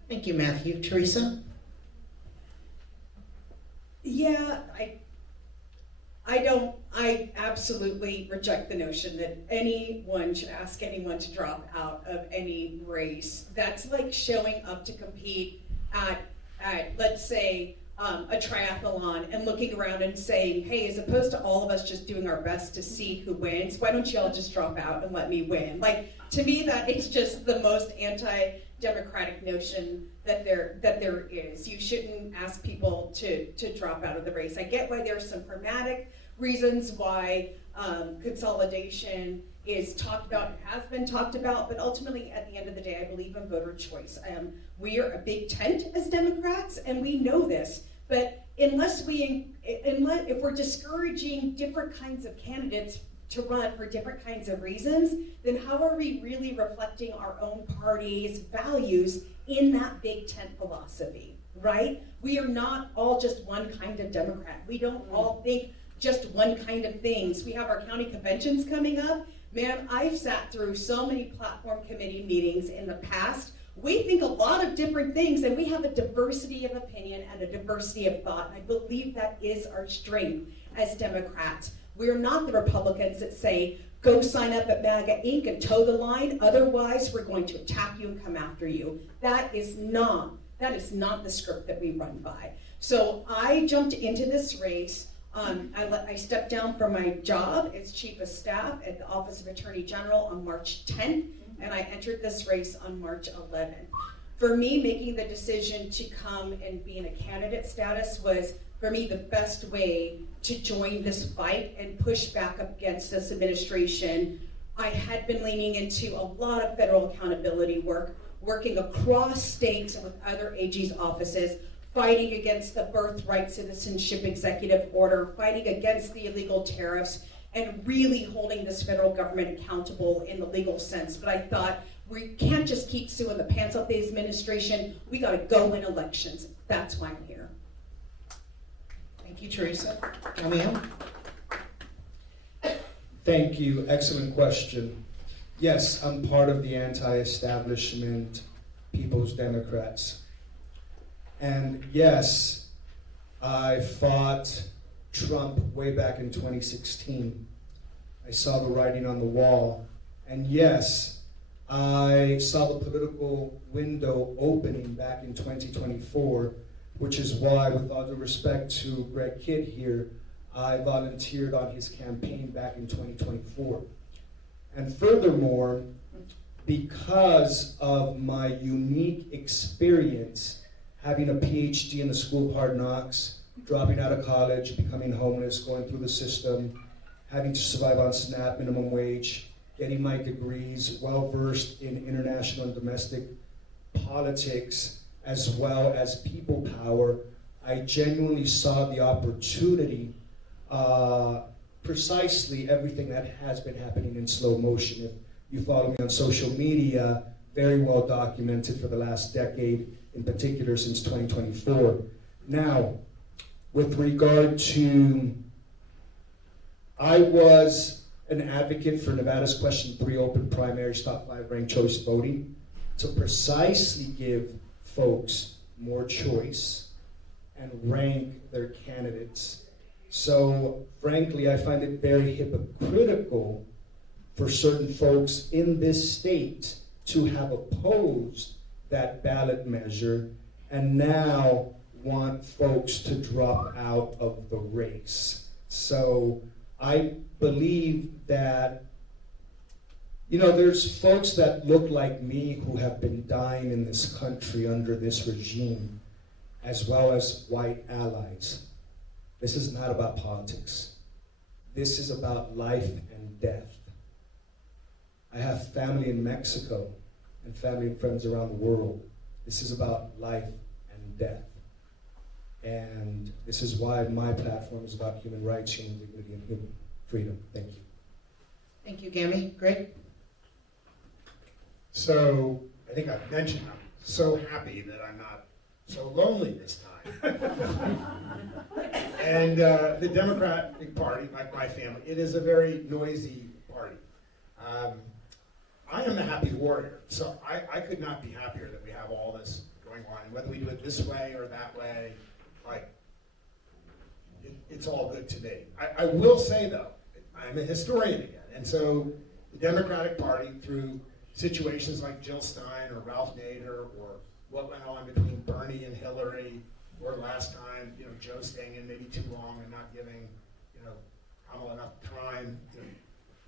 Thank you, Matthew. Teresa? Yeah, I absolutely reject the notion that anyone should ask anyone to drop out of any race. That's like showing up to compete at let's say, a triathlon and looking around and saying, hey, as opposed to all of us just doing our best to see who wins, why don't y'all just drop out and let me win? Like, to me, that is just the most anti-democratic notion that there is. You shouldn't ask people to drop out of the race. I get why there are some pragmatic reasons why consolidation is talked about and has been talked about, but ultimately, at the end of the day, I believe in voter choice. We are a big tent as Democrats, and we know this, but if we're discouraging different kinds of candidates to run for different kinds of reasons, then how are we really reflecting our own party's values in that big tent philosophy, right? We are not all just one kind of Democrat. We don't all think just one kind of things. We have our county conventions coming up. Man, I've sat through so many platform committee meetings in the past. We think a lot of different things, and we have a diversity of opinion and a diversity of thought, and I believe that is our strength as Democrats. We're not the Republicans that say, go sign up at MAGA Inc. and toe the line, otherwise we're going to attack you and come after you. That is not the script that we run by. So I jumped into this race. I stepped down from my job as Chief of Staff at the Office of Attorney General on March 10th, and I entered this race on March 11th. For me, making the decision to come and be in a candidate status was, for me, the best way to join this fight and push back up against this administration. I had been leaning into a lot of federal accountability work, working across states and with other AG's offices, fighting against the birthright citizenship executive order, fighting against the illegal tariffs, and really holding this federal government accountable in the legal sense. But I thought, we can't just keep suing the pants off the administration. We got to go win elections. That's why I'm here. Thank you, Teresa. Camille? Thank you. Excellent question. Yes, I'm part of the anti-establishment People's Democrats. And yes, I fought Trump way back in 2016. I saw the writing on the wall. And yes, I saw the political window opening back in 2024, which is why, with all due respect to Greg Kidd here, I volunteered on his campaign back in 2024. And furthermore, because of my unique experience having a PhD in the School of Hard Knocks, dropping out of college, becoming homeless, going through the system, having to survive on SNAP, minimum wage, getting my degrees, well-versed in international and domestic politics, as well as people power, I genuinely saw the opportunity, precisely everything that has been happening in slow motion. If you follow me on social media, very well documented for the last decade, in particular since 2024. Now, with regard to, I was an advocate for Nevada's Question 3 open primaries, top 5 ranked choice voting, to precisely give folks more choice and rank their candidates. So, frankly, I find it very hypocritical for certain folks in this state to have opposed that ballot measure and now want folks to drop out of the race. So I believe that, there's folks that look like me who have been dying in this country under this regime, as well as white allies. This is not about politics. This is about life and death. I have family in Mexico and family and friends around the world. This is about life and death. And this is why my platform is about human rights, human dignity, and human freedom. Thank you. Thank you, Gammy. Greg? So, I think I've mentioned, I'm so happy that I'm not so lonely this time. And the Democratic Party, like my family, it is a very noisy party. I am a happy warrior, so I could not be happier that we have all this going on. And whether we do it this way or that way, it's all good to me. I will say, though, I'm a historian again, and so the Democratic Party, through situations like Jill Stein or Ralph Nader, or what went on between Bernie and Hillary, or last time, Joe staying in maybe too long and not giving, Kamala enough time,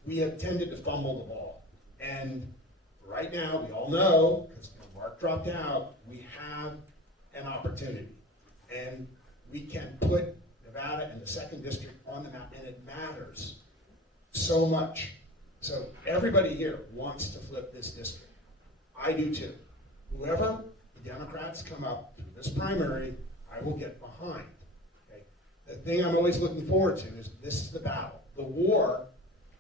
we have tended to fumble the ball. And right now, we all know, because Mark dropped out, we have an opportunity. And we can put Nevada and the 2nd District on the map, and it matters so much. So everybody here wants to flip this district. I do too. Whoever the Democrats come up through this primary, I will get behind. Okay? The thing I'm always looking forward to is this is the battle. The war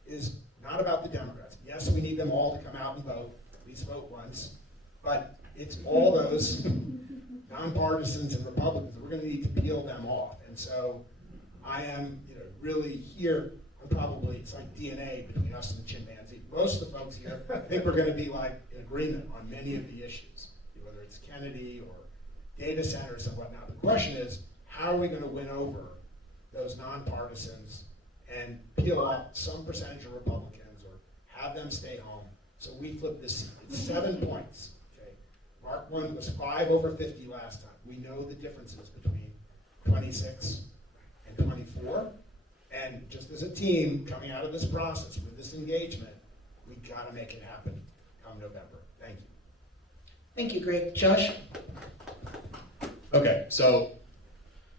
is not about the Democrats. Yes, we need them all to come out and vote, at least vote once, but it's all those nonpartisans and Republicans. We're going to need to peel them off. And so I am, really here. It's like DNA between us and the chimpanzee. Most of the folks here, I think we're going to be in agreement on many of the issues, whether it's Kennedy or data centers and whatnot. The question is, how are we going to win over those nonpartisans and peel off some percentage of Republicans or have them stay home? So we flip this. It's 7 points. Okay, Mark won was 5 over 50 last time. We know the differences between 26 and 24. And just as a team coming out of this process with this engagement, we got to make it happen come November. Thank you. Thank you, Greg. Josh? Okay, so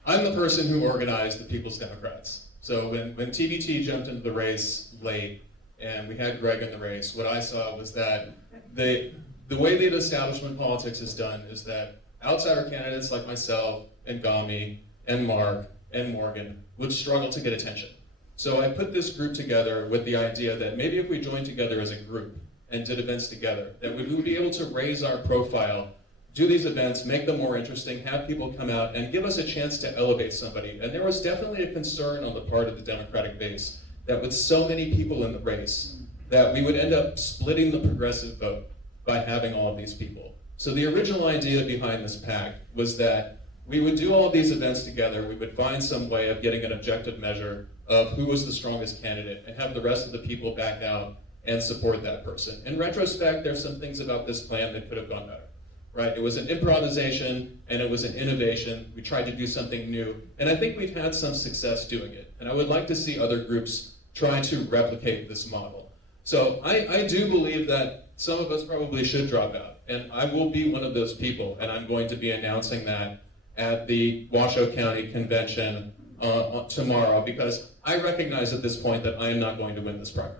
I'm the person who organized the People's Democrats. So when TBT jumped into the race late and we had Greg in the race, what I saw was that the way that establishment politics is done is that outsider candidates like myself and Gami and Mark and Morgan would struggle to get attention. So I put this group together with the idea that maybe if we joined together as a group and did events together, that we would be able to raise our profile, do these events, make them more interesting, have people come out and give us a chance to elevate somebody. And there was definitely a concern on the part of the Democratic base that with so many people in the race, that we would end up splitting the progressive vote by having all of these people. So the original idea behind this PAC was that we would do all of these events together, we would find some way of getting an objective measure of who was the strongest candidate and have the rest of the people back out and support that person. In retrospect, there's some things about this plan that could have gone better, right? It was an improvisation and it was an innovation. We tried to do something new, and I think we've had some success doing it. And I would like to see other groups try to replicate this model. So I do believe that some of us probably should drop out, and I will be one of those people, and I'm going to be announcing that at the Washoe County Convention tomorrow, because I recognize at this point that I am not going to win this primary.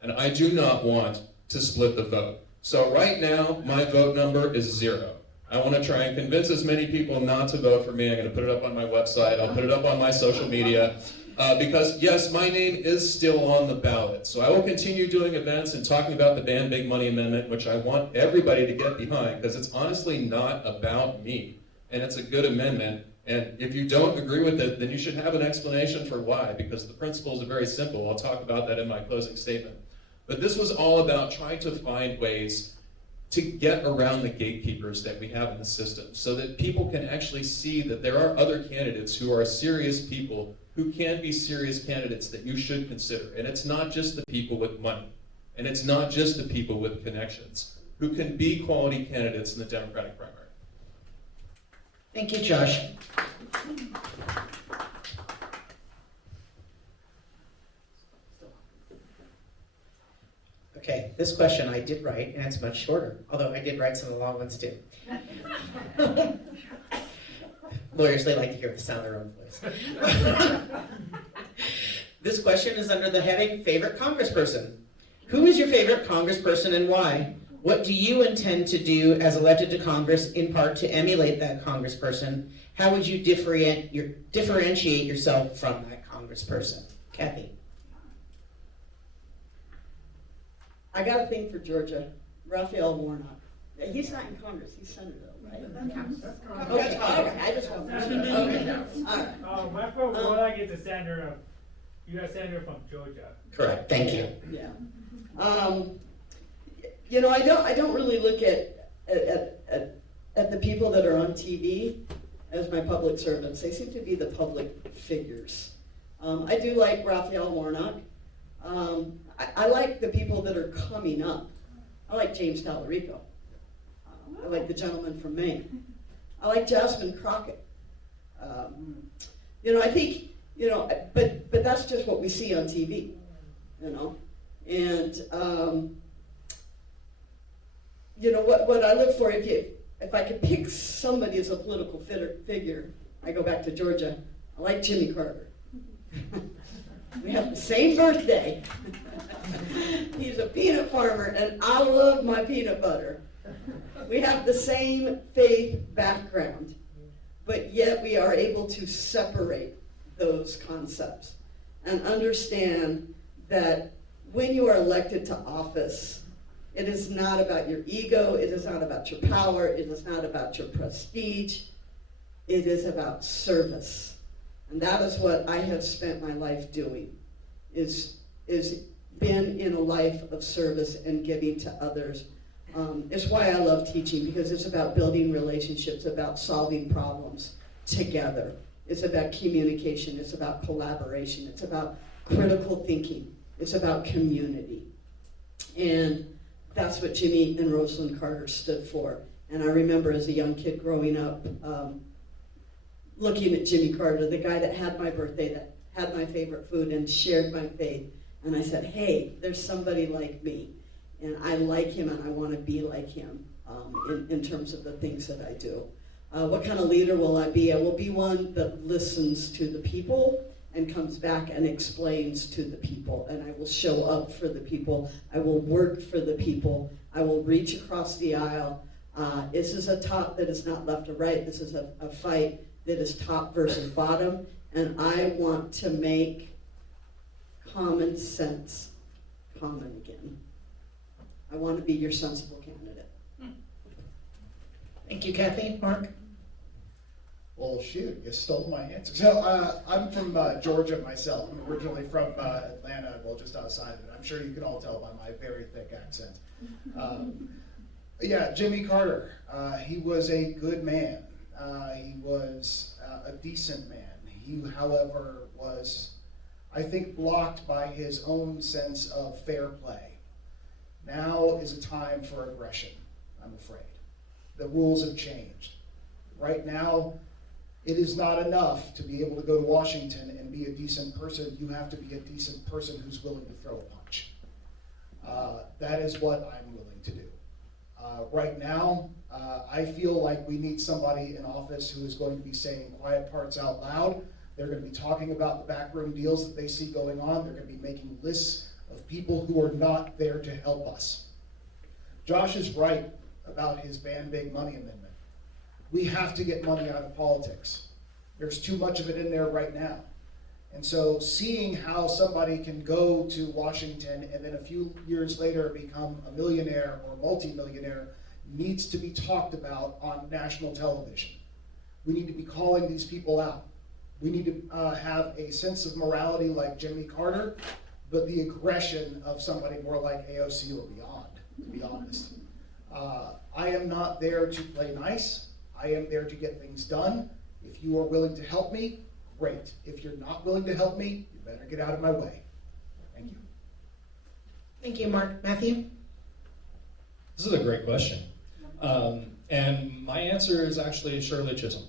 And I do not want to split the vote. So right now, my vote number is 0. I want to try and convince as many people not to vote for me. I'm going to put it up on my website. I'll put it up on my social media. Because yes, my name is still on the ballot. So I will continue doing events and talking about the Ban Big Money Amendment, which I want everybody to get behind, because it's honestly not about me. And it's a good amendment, and if you don't agree with it, then you should have an explanation for why, because the principles are very simple. I'll talk about that in my closing statement. But this was all about trying to find ways to get around the gatekeepers that we have in the system, so that people can actually see that there are other candidates who are serious people, who can be serious candidates that you should consider. And it's not just the people with money, and it's not just the people with connections, who can be quality candidates in the Democratic primary. Thank you, Josh. Okay, this question I did write, and it's much shorter, although I did write some of the long ones too. Lawyers, they like to hear the sound of their own voice. This question is under the heading, Favorite Congressperson. Who is your favorite congressperson and why? What do you intend to do as elected to Congress, in part to emulate that congressperson? How would you differentiate yourself from that congressperson? Kathy. I got a thing for Georgia, Raphael Warnock. He's not in Congress, he's senator, right? Okay, I just want to. Okay, all right. My favorite Warnock is the senator of, U.S. Senator from Georgia. Correct, thank you. Yeah. You know, I don't really look at the people that are on TV as my public servants. They seem to be the public figures. I do like Raphael Warnock. I like the people that are coming up. I like James Tallarico. I like the gentleman from Maine. I like Jasmine Crockett. You know, I think, you know, but that's just what we see on TV, you know. And, you know, what I look for, if I could pick somebody as a political figure, I go back to Georgia. I like Jimmy Carter. We have the same birthday. He's a peanut farmer, and I love my peanut butter. We have the same faith background, but yet we are able to separate those concepts and understand that when you are elected to office, it is not about your ego, it is not about your power, it is not about your prestige, it is about service. And that is what I have spent my life doing, is been in a life of service and giving to others. It's why I love teaching, because it's about building relationships, about solving problems together. It's about communication, it's about collaboration, it's about critical thinking, it's about community. And that's what Jimmy and Rosalind Carter stood for. And I remember as a young kid growing up, looking at Jimmy Carter, the guy that had my birthday, that had my favorite food and shared my faith. And I said, hey, there's somebody like me. And I like him and I want to be like him in terms of the things that I do. What kind of leader will I be? I will be one that listens to the people and comes back and explains to the people. And I will show up for the people. I will work for the people. I will reach across the aisle. This is a top that is not left or right. This is a fight that is top versus bottom. And I want to make common sense common again. I want to be your sensible candidate. Thank you, Kathy. Mark? Well, shoot, you stole my answer. So I'm from Georgia myself. I'm originally from Atlanta, well, just outside of it. I'm sure you can all tell by my very thick accent. Yeah, Jimmy Carter. He was a good man. He was a decent man. He, however, was, I think, blocked by his own sense of fair play. Now is a time for aggression, I'm afraid. The rules have changed. Right now, it is not enough to be able to go to Washington and be a decent person. You have to be a decent person who's willing to throw a punch. That is what I'm willing to do. Right now, I feel like we need somebody in office who is going to be saying quiet parts out loud. They're going to be talking about the backroom deals that they see going on. They're going to be making lists of people who are not there to help us. Josh is right about his ban big money amendment. We have to get money out of politics. There's too much of it in there right now. And so seeing how somebody can go to Washington and then a few years later become a millionaire or multi-millionaire needs to be talked about on national television. We need to be calling these people out. We need to have a sense of morality like Jimmy Carter, but the aggression of somebody more like AOC or beyond, to be honest. I am not there to play nice. I am there to get things done. If you are willing to help me, great. If you're not willing to help me, you better get out of my way. Thank you. Thank you, Mark. Matthew? This is a great question. And my answer is actually Shirley Chisholm,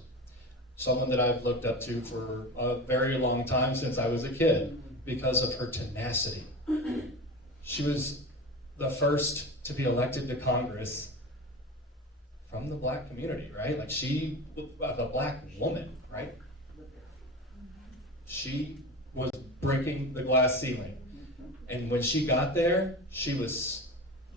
someone that I've looked up to for a very long time since I was a kid because of her tenacity. She was the first to be elected to Congress from the black community, right? Like she, a black woman, right? She was breaking the glass ceiling. And when she got there, she was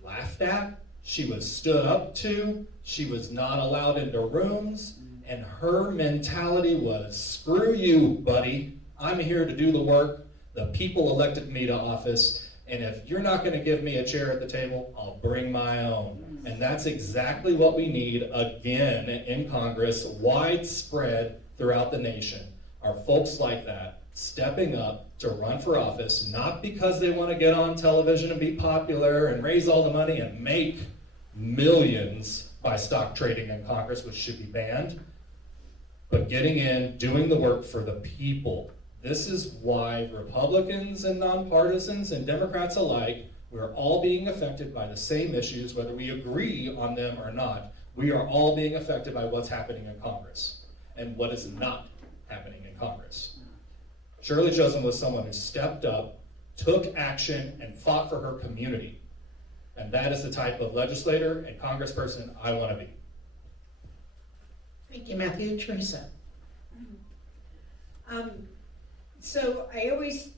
laughed at, she was stood up to, she was not allowed into rooms, and her mentality was, screw you, buddy, I'm here to do the work, the people elected me to office, and if you're not gonna give me a chair at the table, I'll bring my own. And that's exactly what we need again in Congress, widespread throughout the nation, are folks like that stepping up to run for office, not because they want to get on television and be popular and raise all the money and make millions by stock trading in Congress, which should be banned, but getting in, doing the work for the people. This is why Republicans and nonpartisans and Democrats alike, we're all being affected by the same issues, whether we agree on them or not. We are all being affected by what's happening in Congress and what is not happening in Congress. Shirley Chisholm was someone who stepped up, took action, and fought for her community. And that is the type of legislator and congressperson I want to be. Thank you, Matthew. Teresa. So I always,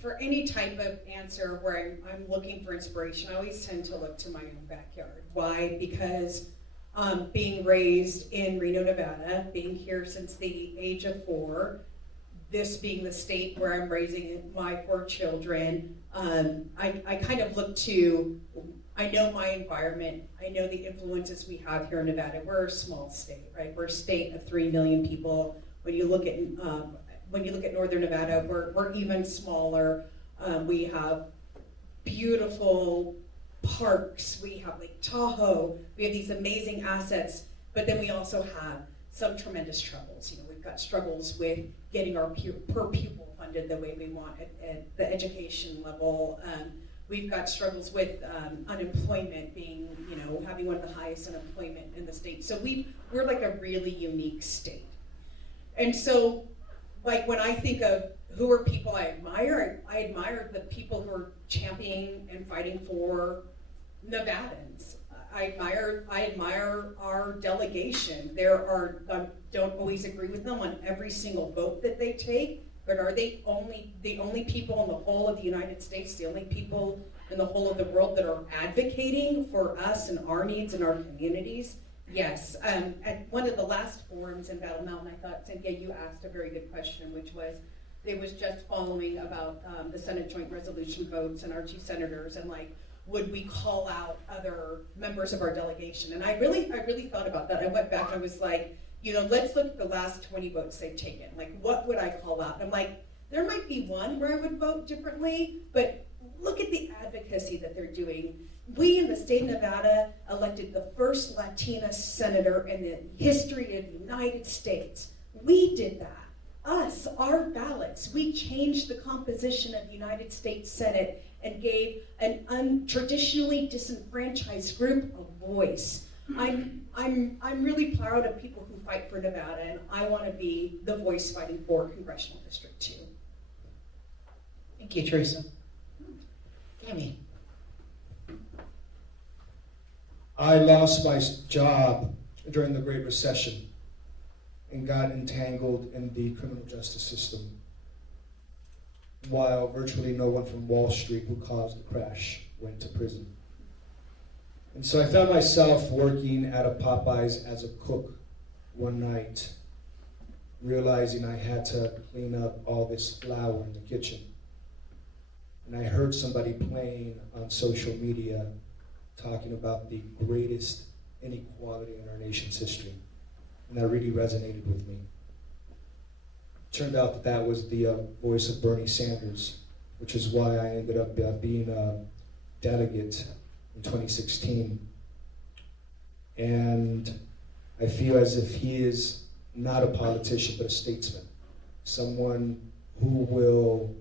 for any type of answer where I'm looking for inspiration, I always tend to look to my own backyard. Why? Because being raised in Reno, Nevada, being here since the age of 4, this being the state where I'm raising my 4 children, I kind of look to, I know my environment, I know the influences we have here in Nevada. We're a small state, right? We're a state of 3 million people. When you look at Northern Nevada, we're even smaller. We have beautiful parks. We have Lake Tahoe. We have these amazing assets, but then we also have some tremendous troubles. You know, we've got struggles with getting our per pupil funded the way we want at the education level. We've got struggles with unemployment being, you know, having one of the highest unemployment in the state. So we're like a really unique state. And so, like when I think of who are people I admire the people who are championing and fighting for Nevadans. I admire our delegation. Don't always agree with them on every single vote that they take, but are they the only people in the whole of the United States, the only people in the whole of the world that are advocating for us and our needs and our communities? Yes. At one of the last forums in Battle Mountain, I thought, Cynthia, you asked a very good question, which was, it was just following about the Senate Joint Resolution votes and our 2 senators, and like, would we call out other members of our delegation? And I really thought about that. I went back and I was like, you know, let's look at the last 20 votes they've taken. Like, what would I call out? And I'm like, there might be one where I would vote differently, but look at the advocacy that they're doing. We in the state of Nevada elected the first Latina senator in the history of the United States. We did that. Our ballots, we changed the composition of the United States Senate and gave an untraditionally disenfranchised group a voice. I'm really proud of people who fight for Nevada, and I want to be the voice fighting for Congressional District 2. Thank you, Teresa. Tammy. I lost my job during the Great Recession and got entangled in the criminal justice system, while virtually no one from Wall Street who caused the crash went to prison. And so I found myself working at a Popeyes as a cook one night, realizing I had to clean up all this flour in the kitchen. And I heard somebody playing on social media talking about the greatest inequality in our nation's history. And that really resonated with me. Turned out that that was the voice of Bernie Sanders, which is why I ended up being a delegate in 2016. And I feel as if he is not a politician, but a statesman. Someone who will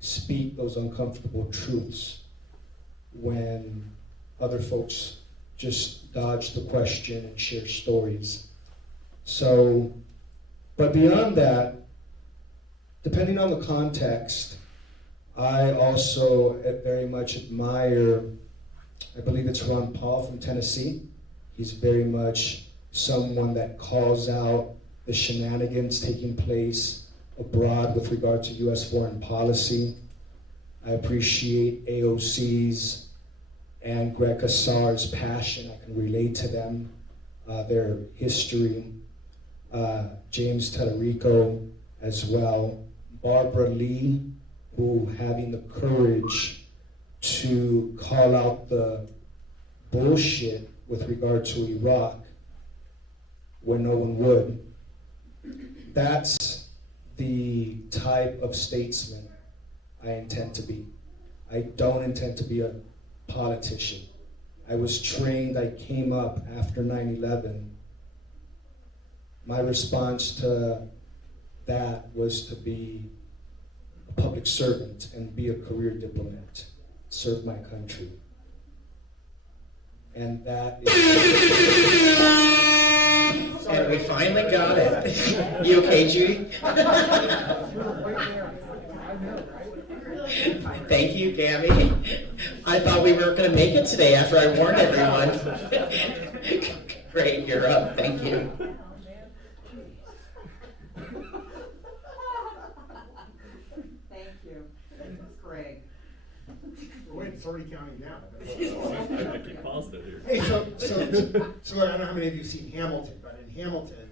speak those uncomfortable truths when other folks just dodge the question and share stories. So, but beyond that, depending on the context, I also very much admire I believe it's Ron Paul from Tennessee. He's very much someone that calls out the shenanigans taking place abroad with regard to U.S. foreign policy. I appreciate AOC's and Greg Casar's passion. I can relate to them, their history. James Tallarico as well. Barbara Lee, who having the courage to call out the bullshit with regard to Iraq when no one would. That's the type of statesman I intend to be. I don't intend to be a politician. I was trained, I came up after 9/11. My response to that was to be a public servant and be a career diplomat, serve my country. And that is... And we finally got it. You okay, Judy? Thank you, Gammy. I thought we weren't going to make it today after I warned everyone. Great, you're up. Thank you. Thank you. Greg. Wait, it's already counting down. I keep positive here. Hey, so I don't know how many of you have seen Hamilton, but in Hamilton,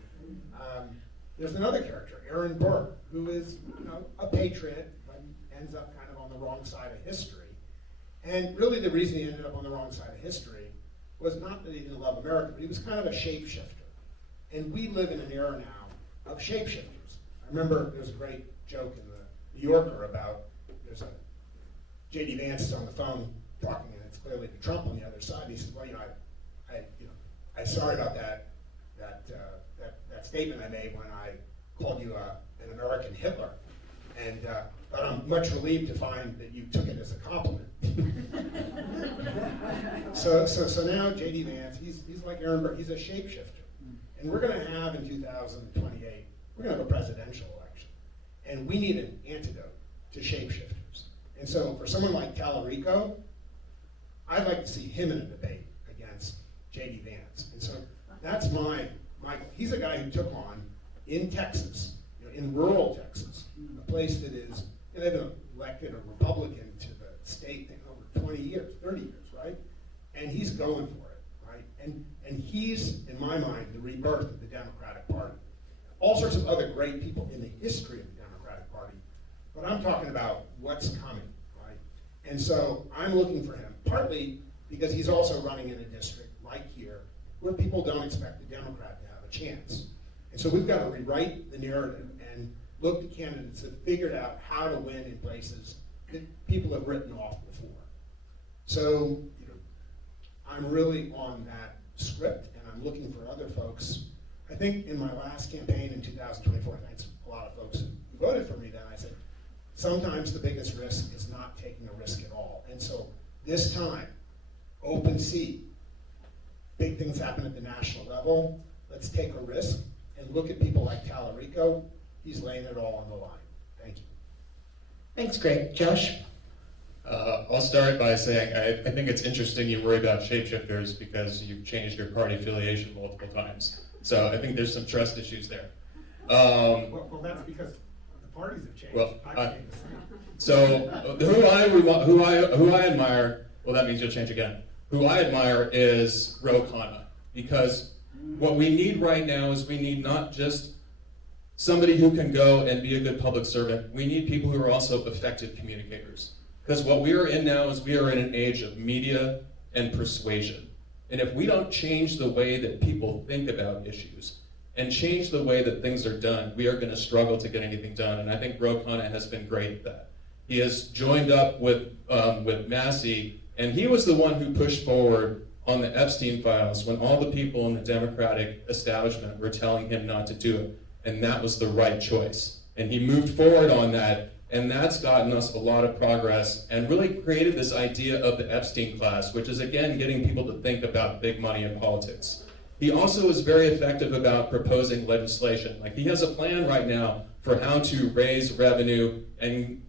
there's another character, Aaron Burr, who is, a patriot, but ends up kind of on the wrong side of history. And really the reason he ended up on the wrong side of history was not that he didn't love America, but he was kind of a shapeshifter. And we live in an era now of shapeshifters. I remember there's a great joke in the New Yorker about, there's a J.D. Vance is on the phone talking, and it's clearly to Trump on the other side. He says, "Well, I'm sorry about that statement I made when I called you an American Hitler, and but I'm much relieved to find that you took it as a compliment." So now J.D. Vance, he's like Aaron Burr, he's a shapeshifter, and we're going to have in 2028, we're going to have a presidential election, and we need an antidote to shapeshifters. And so for someone like Tallarico, I'd like to see him in a debate against J.D. Vance. And so that's he's a guy who took on, in Texas, in rural Texas, a place that is, they've elected a Republican to the state thing over 20 years, 30 years, right? And he's going for it, right? And he's, in my mind, the rebirth of the Democratic Party. All sorts of other great people in the history of the Democratic Party. But I'm talking about what's coming, right? And so I'm looking for him, partly because he's also running in a district like here, where people don't expect the Democrat to have a chance. And so we've got to rewrite the narrative and look to candidates that figured out how to win in places that people have written off before. So, I'm really on that script, and I'm looking for other folks. I think in my last campaign in 2024, thanks a lot of folks who voted for me then, I said, sometimes the biggest risk is not taking a risk at all. And so this time, open seat, big things happen at the national level. Let's take a risk and look at people like Tallarico. He's laying it all on the line. Thank you. Thanks, Greg. Josh? I'll start by saying I think it's interesting you worry about shapeshifters because you've changed your party affiliation multiple times. So I think there's some trust issues there. Well, that's because the parties have changed. Well, I think the same. So who I admire, well, that means you'll change again. Who I admire is Ro Khanna, because what we need right now is we need not just somebody who can go and be a good public servant. We need people who are also effective communicators. Because what we are in now is we are in an age of media and persuasion. And if we don't change the way that people think about issues and change the way that things are done, we are going to struggle to get anything done. And I think Ro Khanna has been great at that. He has joined up with Massey, and he was the one who pushed forward on the Epstein files when all the people in the Democratic establishment were telling him not to do it. And that was the right choice. And he moved forward on that, and that's gotten us a lot of progress and really created this idea of the Epstein class, which is, again, getting people to think about big money in politics. He also is very effective about proposing legislation. Like, he has a plan right now for how to raise revenue and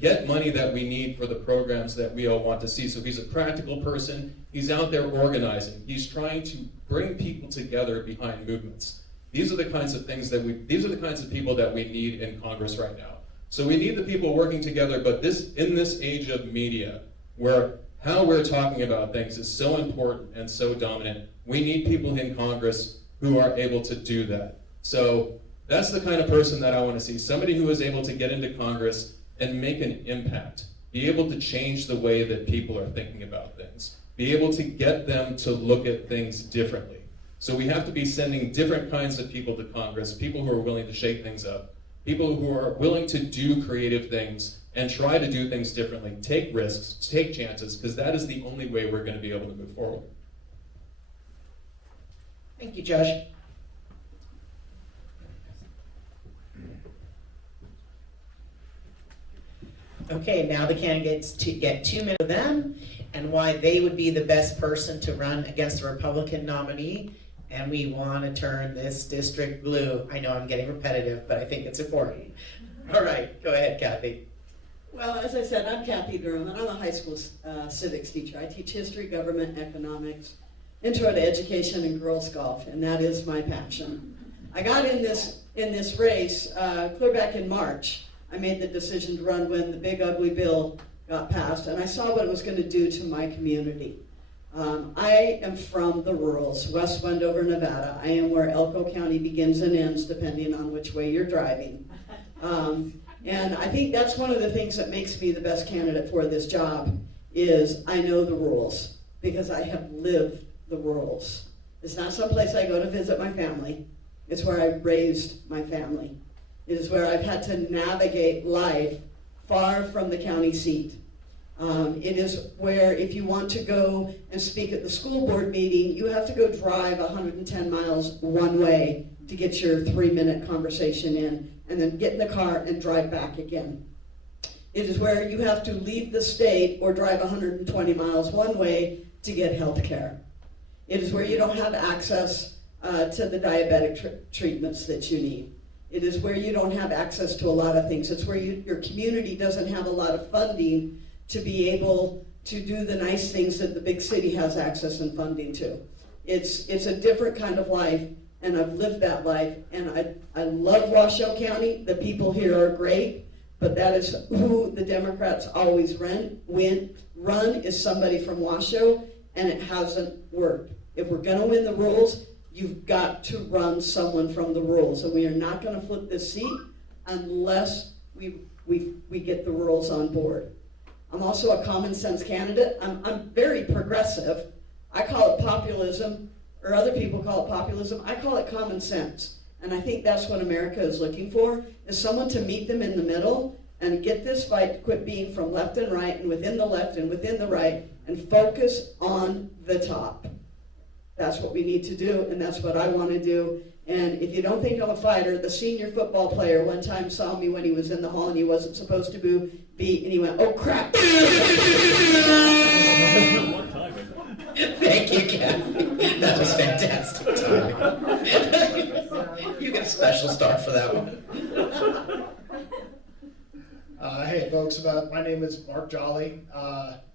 get money that we need for the programs that we all want to see. So he's a practical person. He's out there organizing. He's trying to bring people together behind movements. These are the kinds of things these are the kinds of people that we need in Congress right now. So we need the people working together, but in this age of media, where how we're talking about things is so important and so dominant, we need people in Congress who are able to do that. So that's the kind of person that I want to see. Somebody who is able to get into Congress and make an impact, be able to change the way that people are thinking about things, be able to get them to look at things differently. So we have to be sending different kinds of people to Congress, people who are willing to shake things up, people who are willing to do creative things and try to do things differently, take risks, take chances, because that is the only way we're going to be able to move forward. Thank you, Josh. Okay, now the candidates to get 2 minutes for them and why they would be the best person to run against the Republican nominee. And we want to turn this district blue. I know I'm getting repetitive, but I think it's important. All right, go ahead, Kathy. Well, as I said, I'm Kathy Durham, and I'm a high school civics teacher. I teach history, government, economics, intro to education, and girls golf, and that is my passion. I got in this race clear back in March. I made the decision to run when the big ugly bill got passed, and I saw what it was going to do to my community. I am from the rurals, West Wendover, Nevada. I am where Elko County begins and ends, depending on which way you're driving. And I think that's one of the things that makes me the best candidate for this job is I know the rules, because I have lived the rurals. It's not someplace I go to visit my family. It's where I raised my family. It is where I've had to navigate life far from the county seat. It is where if you want to go and speak at the school board meeting, you have to go drive 110 miles one way to get your 3-minute conversation in, and then get in the car and drive back again. It is where you have to leave the state or drive 120 miles one way to get health care. It is where you don't have access to the diabetic treatments that you need. It is where you don't have access to a lot of things. It's where your community doesn't have a lot of funding to be able to do the nice things that the big city has access and funding to. It's a different kind of life, and I've lived that life, and I love Washoe County. The people here are great, but that is who the Democrats always run is somebody from Washoe, and it hasn't worked. If we're gonna win the rules, you've got to run someone from the rules, and we are not gonna flip this seat unless we get the rules on board. I'm also a common sense candidate. I'm very progressive. I call it populism, or other people call it populism. I call it common sense. And I think that's what America is looking for, is someone to meet them in the middle and get this fight to quit being from left and right and within the left and within the right and focus on the top. That's what we need to do, and that's what I want to do. And if you don't think I'm a fighter, the senior football player one time saw me when he was in the hall and he wasn't supposed to be, and he went, "Oh crap." Thank you, Kathy. That was fantastic timing. You get a special star for that one. Hey folks, my name is Mark Jolly,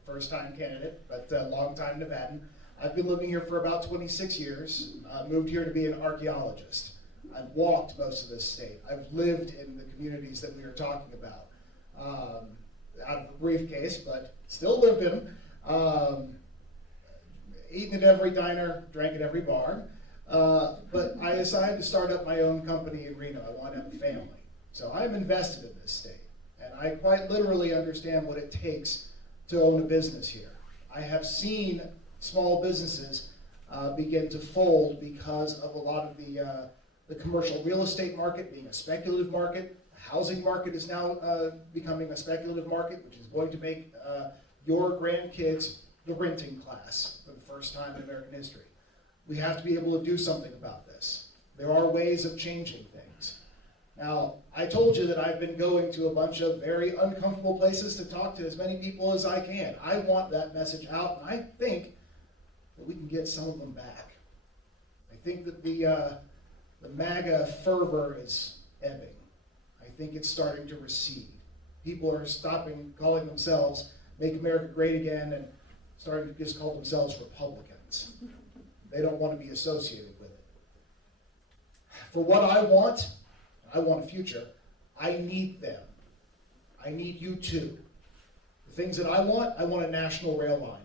first-time candidate, but long-time Nevadan. I've been living here for about 26 years. Moved here to be an archaeologist. I've walked most of this state. I've lived in the communities that we are talking about. Out of a briefcase, but still lived in them. Eaten at every diner, drank at every bar. But I decided to start up my own company in Reno. I want to have a family. So I'm invested in this state. And I quite literally understand what it takes to own a business here. I have seen small businesses begin to fold because of a lot of the commercial real estate market being a speculative market. The housing market is now becoming a speculative market, which is going to make your grandkids the renting class for the first time in American history. We have to be able to do something about this. There are ways of changing things. Now, I told you that I've been going to a bunch of very uncomfortable places to talk to as many people as I can. I want that message out, and I think that we can get some of them back. think that the MAGA fervor is ebbing. I think it's starting to recede. People are stopping calling themselves Make America Great Again and starting to just call themselves Republicans. They don't want to be associated with it. For what I want a future. I need them. I need you too. The things that I want a national rail line.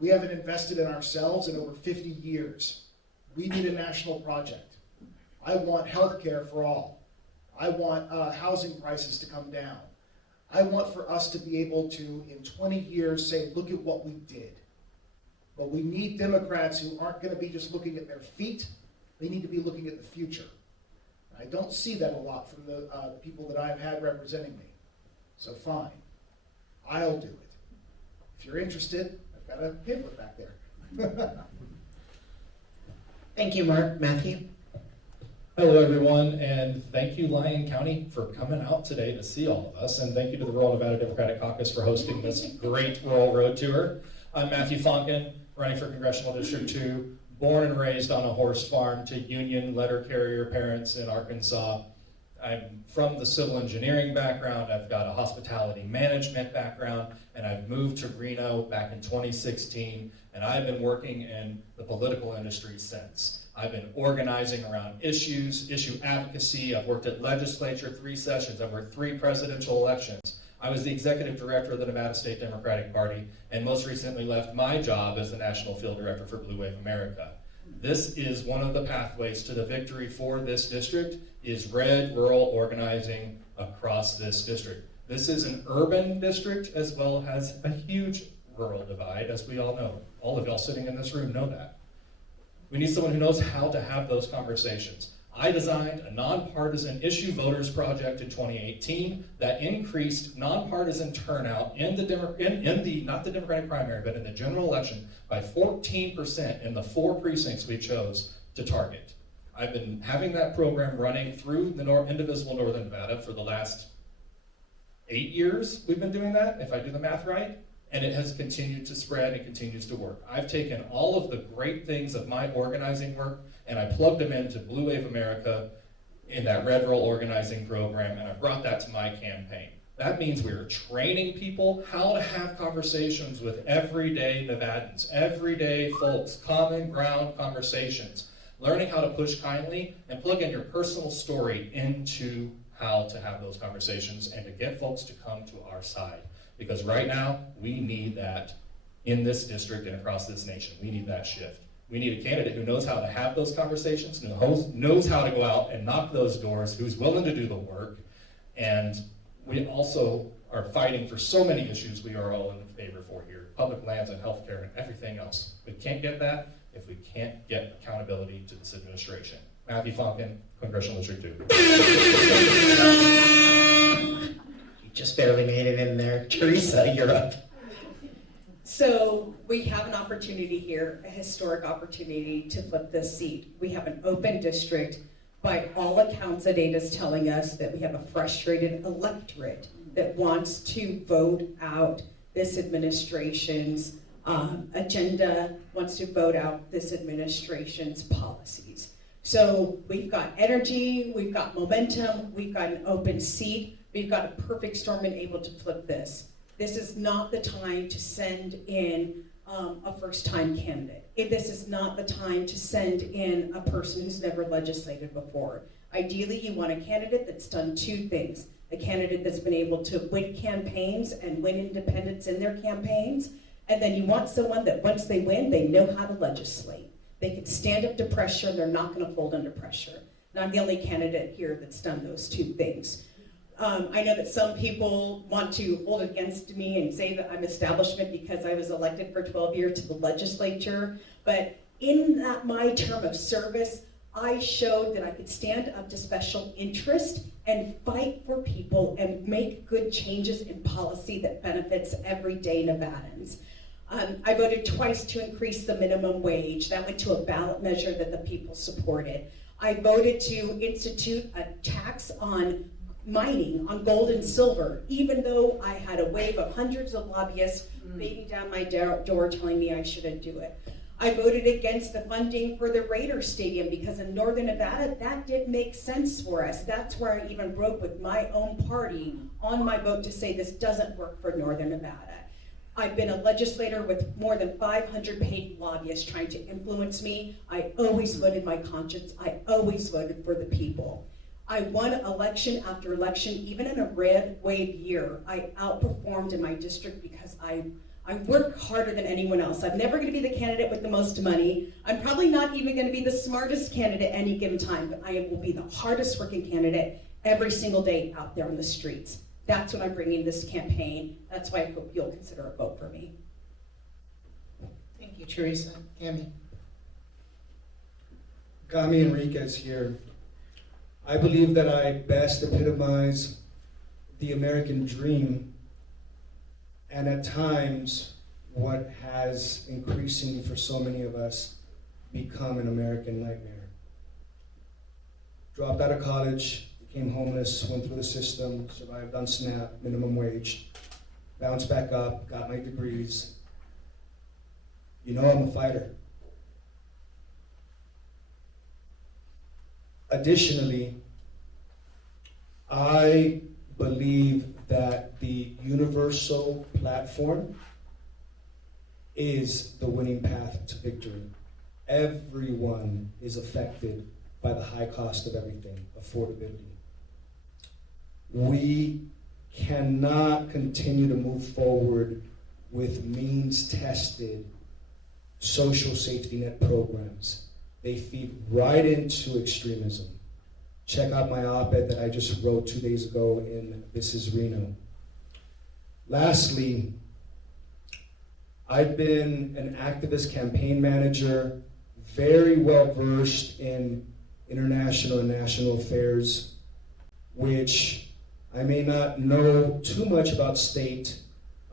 We haven't invested in ourselves in over 50 years. We need a national project. I want health care for all. I want housing prices to come down. I want for us to be able to, in 20 years, say, look at what we did. But we need Democrats who aren't going to be just looking at their feet. They need to be looking at the future. I don't see that a lot from the people that I've had representing me. So fine, I'll do it. If you're interested, I've got a pamphlet back there. Thank you, Mark. Matthew? Hello, everyone, and thank you, Lyon County, for coming out today to see all of us, and thank you to the Rural Nevada Democratic Caucus for hosting this great rural road tour. I'm Matthew Fonken, running for Congressional District 2, born and raised on a horse farm to union letter carrier parents in Arkansas. I'm from the civil engineering background, I've got a hospitality management background, and I've moved to Reno back in 2016, and I've been working in the political industry since. I've been organizing around issues, issue advocacy. I've worked at legislature 3 sessions. I've worked 3 presidential elections. I was the executive director of the Nevada State Democratic Party, and most recently left my job as the national field director for Blue Wave America. This is one of the pathways to the victory for this district, is red rural organizing across this district. This is an urban district as well as a huge rural divide, as we all know. All of y'all sitting in this room know that. We need someone who knows how to have those conversations. I designed a nonpartisan issue voters project in 2018 that increased nonpartisan turnout in the not the Democratic primary, but in the general election by 14% in the 4 precincts we chose to target. I've been having that program running through the indivisible Northern Nevada for the last 8 years. We've been doing that, if I do the math right. And it has continued to spread and continues to work. I've taken all of the great things of my organizing work and I plugged them into Blue Wave America in that Red Roll organizing program, and I brought that to my campaign. That means we are training people how to have conversations with everyday Nevadans, everyday folks, common ground conversations, learning how to push kindly and plug in your personal story into how to have those conversations and to get folks to come to our side. Because right now, we need that in this district and across this nation. We need that shift. We need a candidate who knows how to have those conversations, knows how to go out and knock those doors, who's willing to do the work. And we also are fighting for so many issues we are all in favor for here. Public lands and healthcare and everything else. We can't get that if we can't get accountability to this administration. Matthew Fonken, Congressional District 2. Just barely made it in there. Teresa, you're up. So we have an opportunity here, a historic opportunity to flip this seat. We have an open district. By all accounts, the data is telling us that we have a frustrated electorate that wants to vote out this administration's agenda, wants to vote out this administration's policies. So we've got energy, we've got momentum, we've got an open seat. We've got a perfect storm and able to flip this. This is not the time to send in a first-time candidate. This is not the time to send in a person who's never legislated before. Ideally, you want a candidate that's done 2 things. A candidate that's been able to win campaigns and win independents in their campaigns. And then you want someone that once they win, they know how to legislate. They can stand up to pressure, they're not gonna fold under pressure. And I'm the only candidate here that's done those 2 things. I know that some people want to hold it against me and say that I'm establishment because I was elected for 12 years to the legislature, but in my term of service, I showed that I could stand up to special interest and fight for people and make good changes in policy that benefits everyday Nevadans. I voted twice to increase the minimum wage. That went to a ballot measure that the people supported. I voted to institute a tax on mining, on gold and silver, even though I had a wave of hundreds of lobbyists beating down my door telling me I shouldn't do it. I voted against the funding for the Raiders Stadium because in Northern Nevada, that didn't make sense for us. That's where I even broke with my own party on my vote to say this doesn't work for Northern Nevada. I've been a legislator with more than 500 paid lobbyists trying to influence me. I always voted my conscience. I always voted for the people. I won election after election, even in a red wave year. I outperformed in my district because I work harder than anyone else. I'm never going to be the candidate with the most money. I'm probably not even going to be the smartest candidate any given time, but I will be the hardest working candidate every single day out there on the streets. That's what I'm bringing this campaign. That's why I hope you'll consider a vote for me. Thank you, Teresa. Cami. Cami Enriquez here. I believe that I best epitomize the American dream, and at times what has increasingly for so many of us become an American nightmare. Dropped out of college, became homeless, went through the system, survived on SNAP, minimum wage, bounced back up, got my degrees. You know I'm a fighter. Additionally, I believe that the universal platform is the winning path to victory. Everyone is affected by the high cost of everything, affordability. We cannot continue to move forward with means-tested social safety net programs. They feed right into extremism. Check out my op-ed that I just wrote 2 days ago in This Is Reno. Lastly, I've been an activist campaign manager, very well versed in international and national affairs, which I may not know too much about state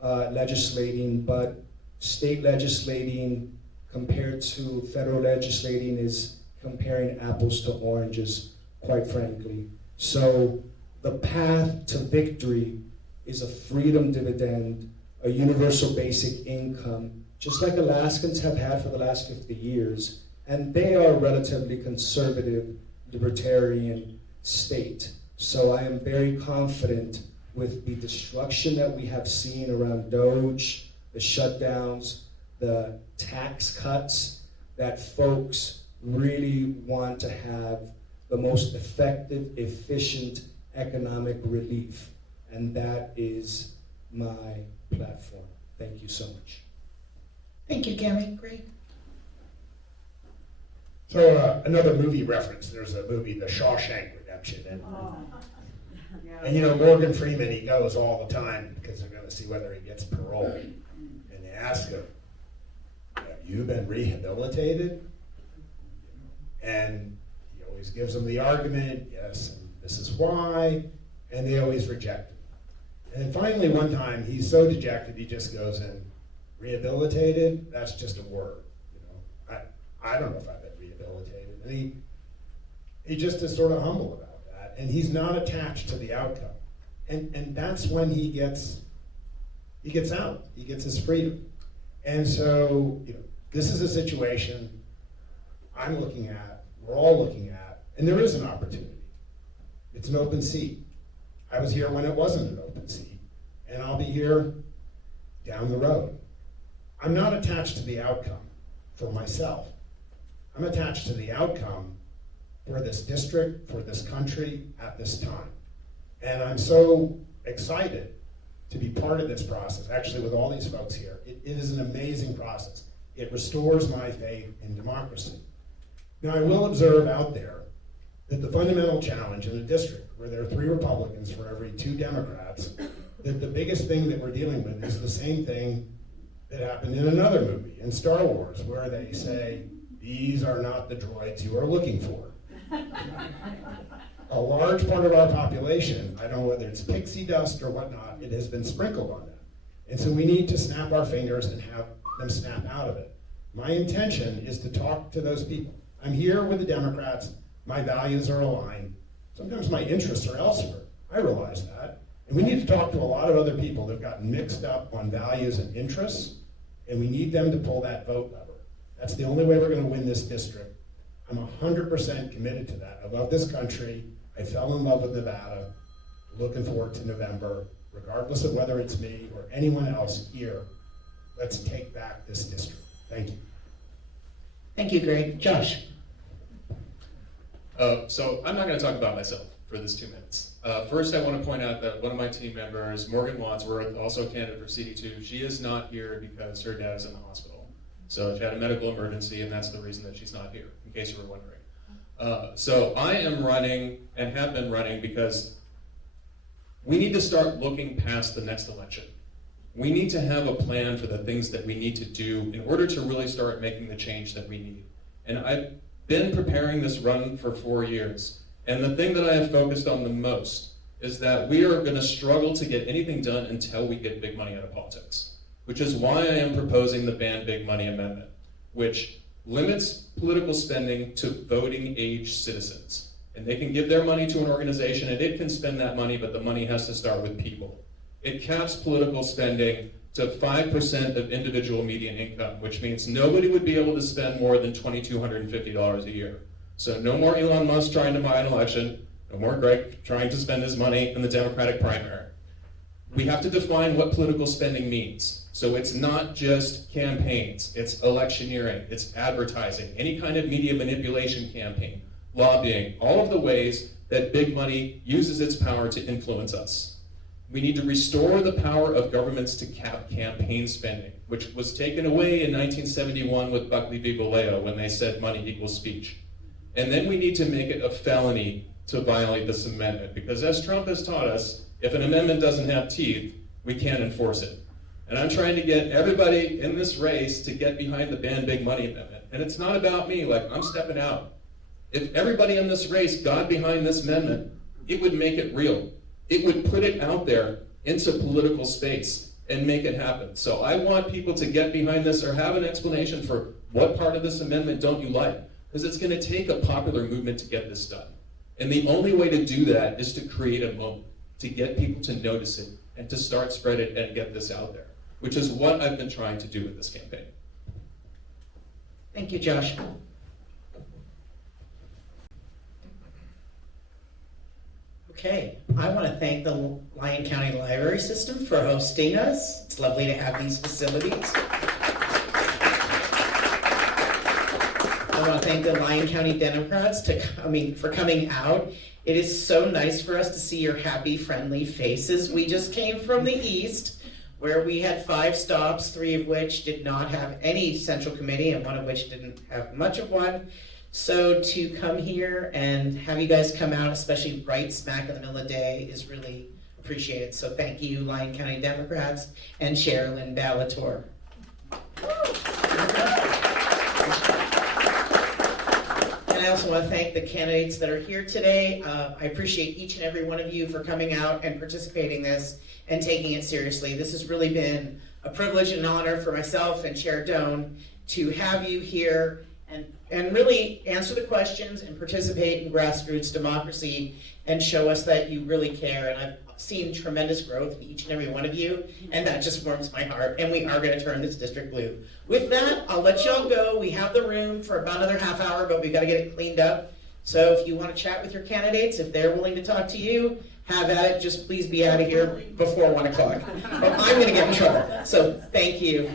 legislating, but state legislating compared to federal legislating is comparing apples to oranges, quite frankly. So the path to victory is a freedom dividend, a universal basic income, just like Alaskans have had for the last 50 years, and they are a relatively conservative, libertarian state. So I am very confident with the destruction that we have seen around DOGE, the shutdowns, the tax cuts, that folks really want to have the most effective, efficient economic relief. And that is my platform. Thank you so much. Thank you, Cami. Great. So another movie reference, there's a movie, The Shawshank Redemption, and you know, Morgan Freeman, he goes all the time because they're gonna see whether he gets parole. And they ask him, have you been rehabilitated? And he always gives them the argument, yes, and this is why, and they always reject him. And then finally one time, he's so dejected, he just goes in, rehabilitated, that's just a word. You know, I don't know if I've been rehabilitated. And he just is sort of humble about that, and he's not attached to the outcome. And that's when he gets out, he gets his freedom. And so, you know, this is a situation I'm looking at, we're all looking at, and there is an opportunity. It's an open seat. I was here when it wasn't an open seat, and I'll be here down the road. I'm not attached to the outcome for myself. I'm attached to the outcome for this district, for this country, at this time. And I'm so excited to be part of this process, actually with all these folks here. It is an amazing process. It restores my faith in democracy. Now, I will observe out there that the fundamental challenge in a district where there are 3 Republicans for every 2 Democrats, that the biggest thing that we're dealing with is the same thing that happened in another movie, in Star Wars, where they say, these are not the droids you are looking for. A large part of our population, I don't know whether it's pixie dust or whatnot, it has been sprinkled on them. And so we need to snap our fingers and have them snap out of it. My intention is to talk to those people. I'm here with the Democrats, my values are aligned. Sometimes my interests are elsewhere, I realize that. And we need to talk to a lot of other people that have gotten mixed up on values and interests, and we need them to pull that vote lever. That's the only way we're gonna win this district. I'm 100% committed to that. I love this country. I fell in love with Nevada. Looking forward to November, regardless of whether it's me or anyone else here. Let's take back this district. Thank you. Thank you, Greg. Josh? So I'm not going to talk about myself for this 2 minutes. First, I want to point out that one of my team members, Morgan Wadsworth, also a candidate for CD2, she is not here because her dad is in the hospital. So she had a medical emergency, and that's the reason that she's not here, in case you were wondering. So I am running, and have been running, because we need to start looking past the next election. We need to have a plan for the things that we need to do in order to really start making the change that we need. And I've been preparing this run for 4 years. And the thing that I have focused on the most is that we are going to struggle to get anything done until we get big money out of politics, which is why I am proposing the Ban Big Money Amendment, which limits political spending to voting age citizens. And they can give their money to an organization and it can spend that money, but the money has to start with people. It caps political spending to 5% of individual median income, which means nobody would be able to spend more than $2,250 a year. So no more Elon Musk trying to buy an election, no more Greg trying to spend his money in the Democratic primary. We have to define what political spending means. So it's not just campaigns, it's electioneering, it's advertising, any kind of media manipulation campaign, lobbying, all of the ways that big money uses its power to influence us. We need to restore the power of governments to cap campaign spending, which was taken away in 1971 with Buckley v. Valeo when they said money equals speech. And then we need to make it a felony to violate this amendment, because as Trump has taught us, if an amendment doesn't have teeth, we can't enforce it. And I'm trying to get everybody in this race to get behind the Ban Big Money Amendment. And it's not about me, like I'm stepping out. If everybody in this race got behind this amendment, it would make it real. It would put it out there into political space and make it happen. So I want people to get behind this or have an explanation for what part of this amendment don't you like, because it's going to take a popular movement to get this done. And the only way to do that is to create a moment, to get people to notice it and to start spread it and get this out there, which is what I've been trying to do with this campaign. Thank you, Josh. Okay, I want to thank the Lyon County Library System for hosting us. It's lovely to have these facilities. I want to thank the Lyon County Democrats for coming out. It is so nice for us to see your happy, friendly faces. We just came from the East, where we had 5 stops, 3 of which did not have any central committee, and 1 of which didn't have much of one. So to come here and have you guys come out, especially right smack in the middle of the day, is really appreciated. So thank you, Lyon County Democrats and Sherilyn Ballator. And I also want to thank the candidates that are here today. I appreciate each and every one of you for coming out and participating in this and taking it seriously. This has really been a privilege and an honor for myself and Chair Doan to have you here and really answer the questions and participate in grassroots democracy and show us that you really care. And I've seen tremendous growth in each and every one of you, and that just warms my heart. And we are going to turn this district blue. With that, I'll let y'all go. We have the room for about another half hour, but we've got to get it cleaned up. So if you want to chat with your candidates, if they're willing to talk to you, have at it. Just please be out of here before 1 o'clock. Or I'm going to get in trouble. So thank you.